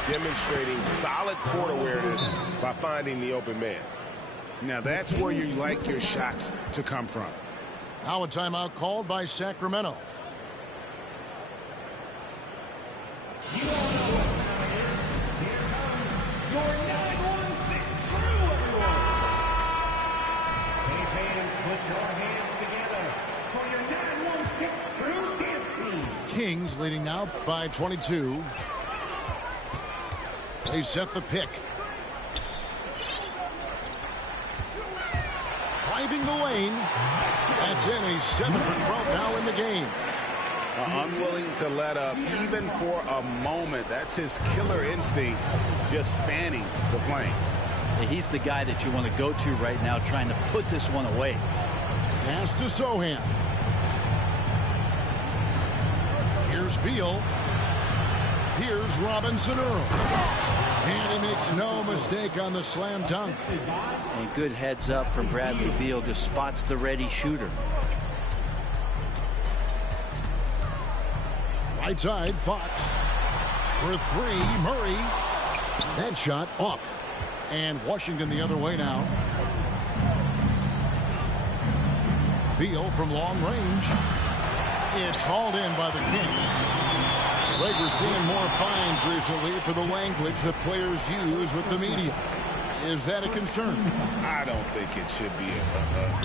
demonstrating solid court awareness by finding the open man. Now that's where you like your shots to come from. Now a timeout called by Sacramento. You all know what time it is. Here comes your 916 crew, everyone. Hey, fans, put your hands together for your 916 crew dance team. Kings leading now by 22. They set the pick. Driving the lane. That's in. He's 7 for 12 now in the game. Unwilling to let up even for a moment. That's his killer instinct, just fanning the flame. He's the guy that you want to go to right now, trying to put this one away. Pass to Sohan. Here's Beal. Here's Robinson Earl. And he makes no mistake on the slam dunk. And good heads up from Bradley Beal, just spots the ready shooter. Right side, Fox. For 3, Murray. That shot off. And Washington the other way now. Beal from long range. It's hauled in by the Kings. Greg, we're seeing more fines recently for the language that players use with the media. Is that a concern? I don't think it should be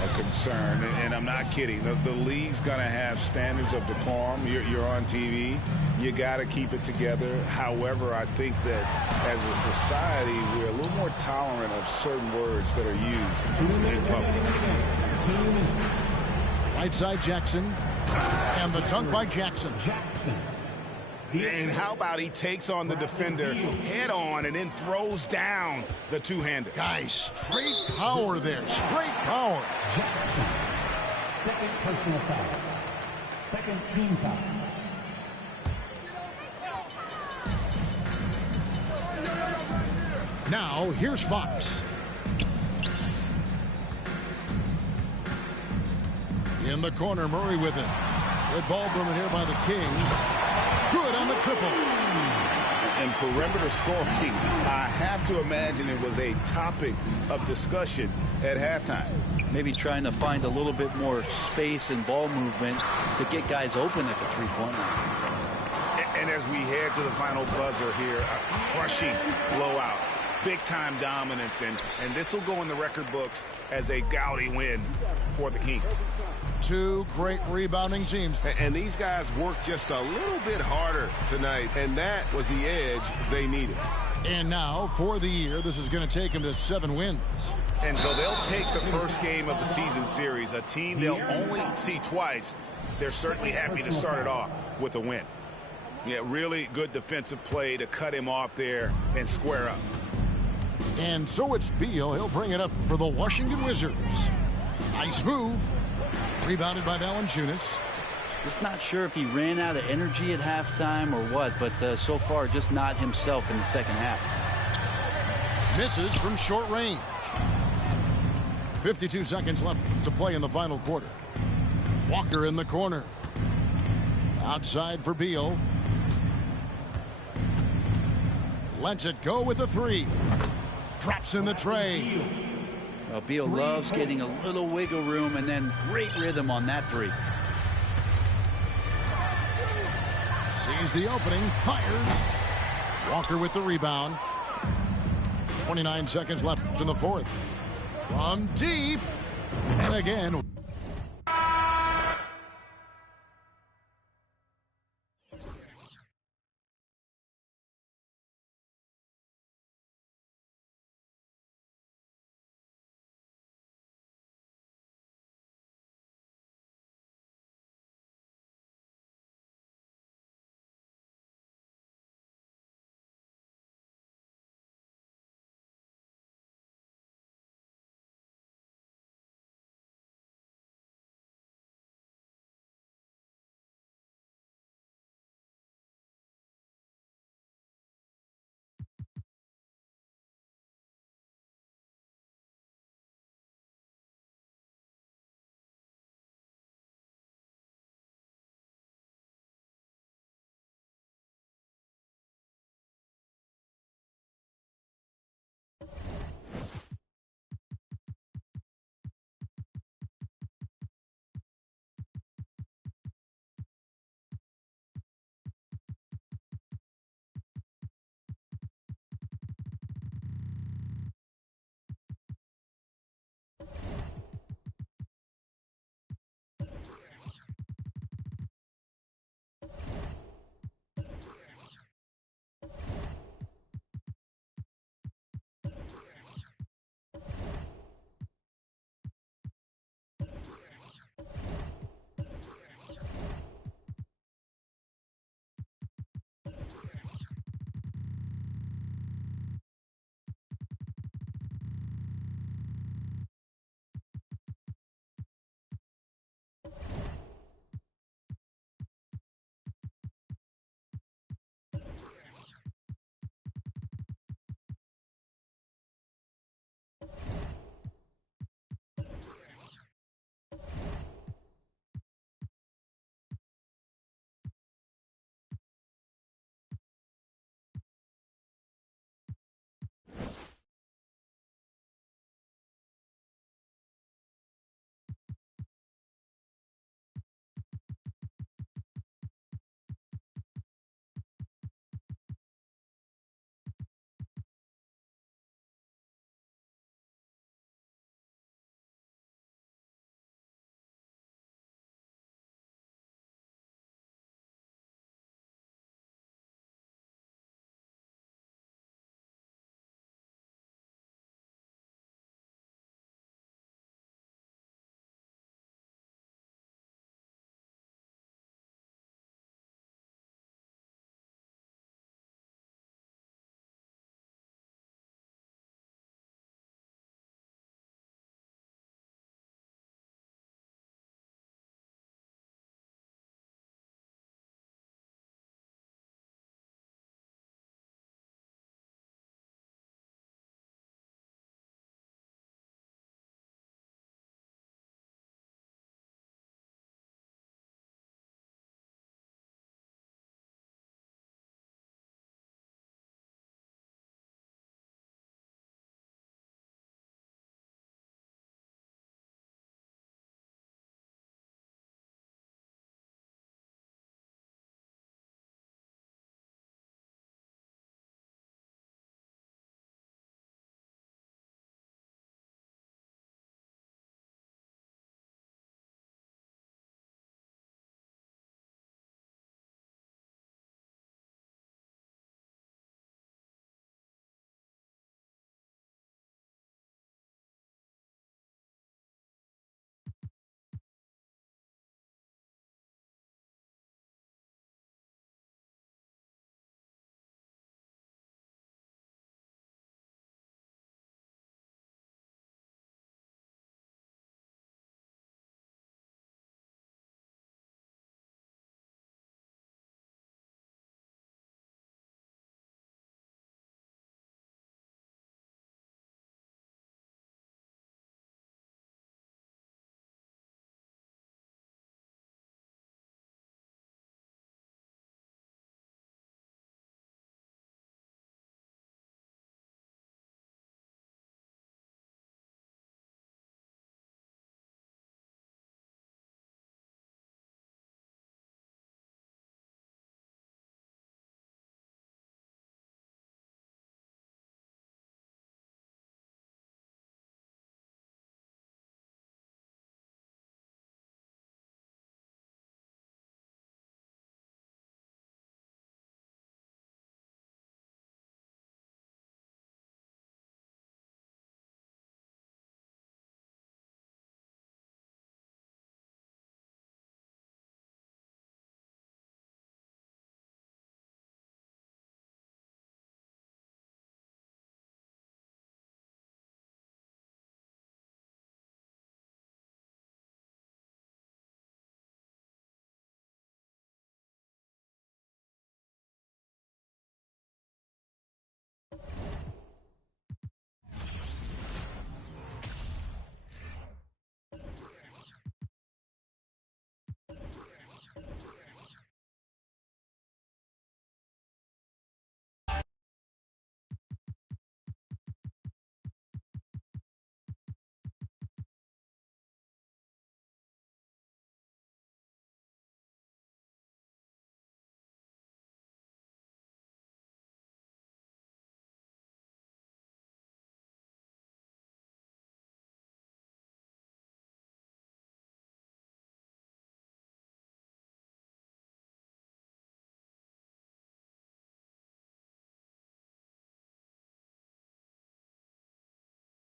a concern, and I'm not kidding. The league's going to have standards of decorum. You're on TV. You got to keep it together. However, I think that as a society, we're a little more tolerant of certain words that are used in public. Right side, Jackson. And the dunk by Jackson. And how about he takes on the defender head on and then throws down the two-hander. Guys, straight power there. Straight power. Jackson. Second personal foul. Second team foul. Now, here's Fox. In the corner, Murray with it. Good ball movement here by the Kings. Good on the triple. And perimeter scoring, I have to imagine it was a topic of discussion at halftime. Maybe trying to find a little bit more space and ball movement to get guys open at the three-point line. And as we head to the final buzzer here, a crushing blowout. Big-time dominance, and this will go in the record books as a gaudy win for the Kings. Two great rebounding teams. And these guys worked just a little bit harder tonight, and that was the edge they needed. And now, for the year, this is going to take them to 7 wins. And so they'll take the first game of the season series, a team they'll only see twice. They're certainly happy to start it off with a win. Yeah, really good defensive play to cut him off there and square up. And so it's Beal. He'll bring it up for the Washington Wizards. Nice move. Rebounded by Valanciunas. Just not sure if he ran out of energy at halftime or what, but so far just not himself in the second half. Misses from short range. 52 seconds left to play in the final quarter. Walker in the corner. Outside for Beal. Lets it go with a 3. Drops in the tray. Well, Beal loves getting a little wiggle room and then great rhythm on that 3. Sees the opening, fires. Walker with the rebound. 29 seconds left in the fourth. From deep. And again.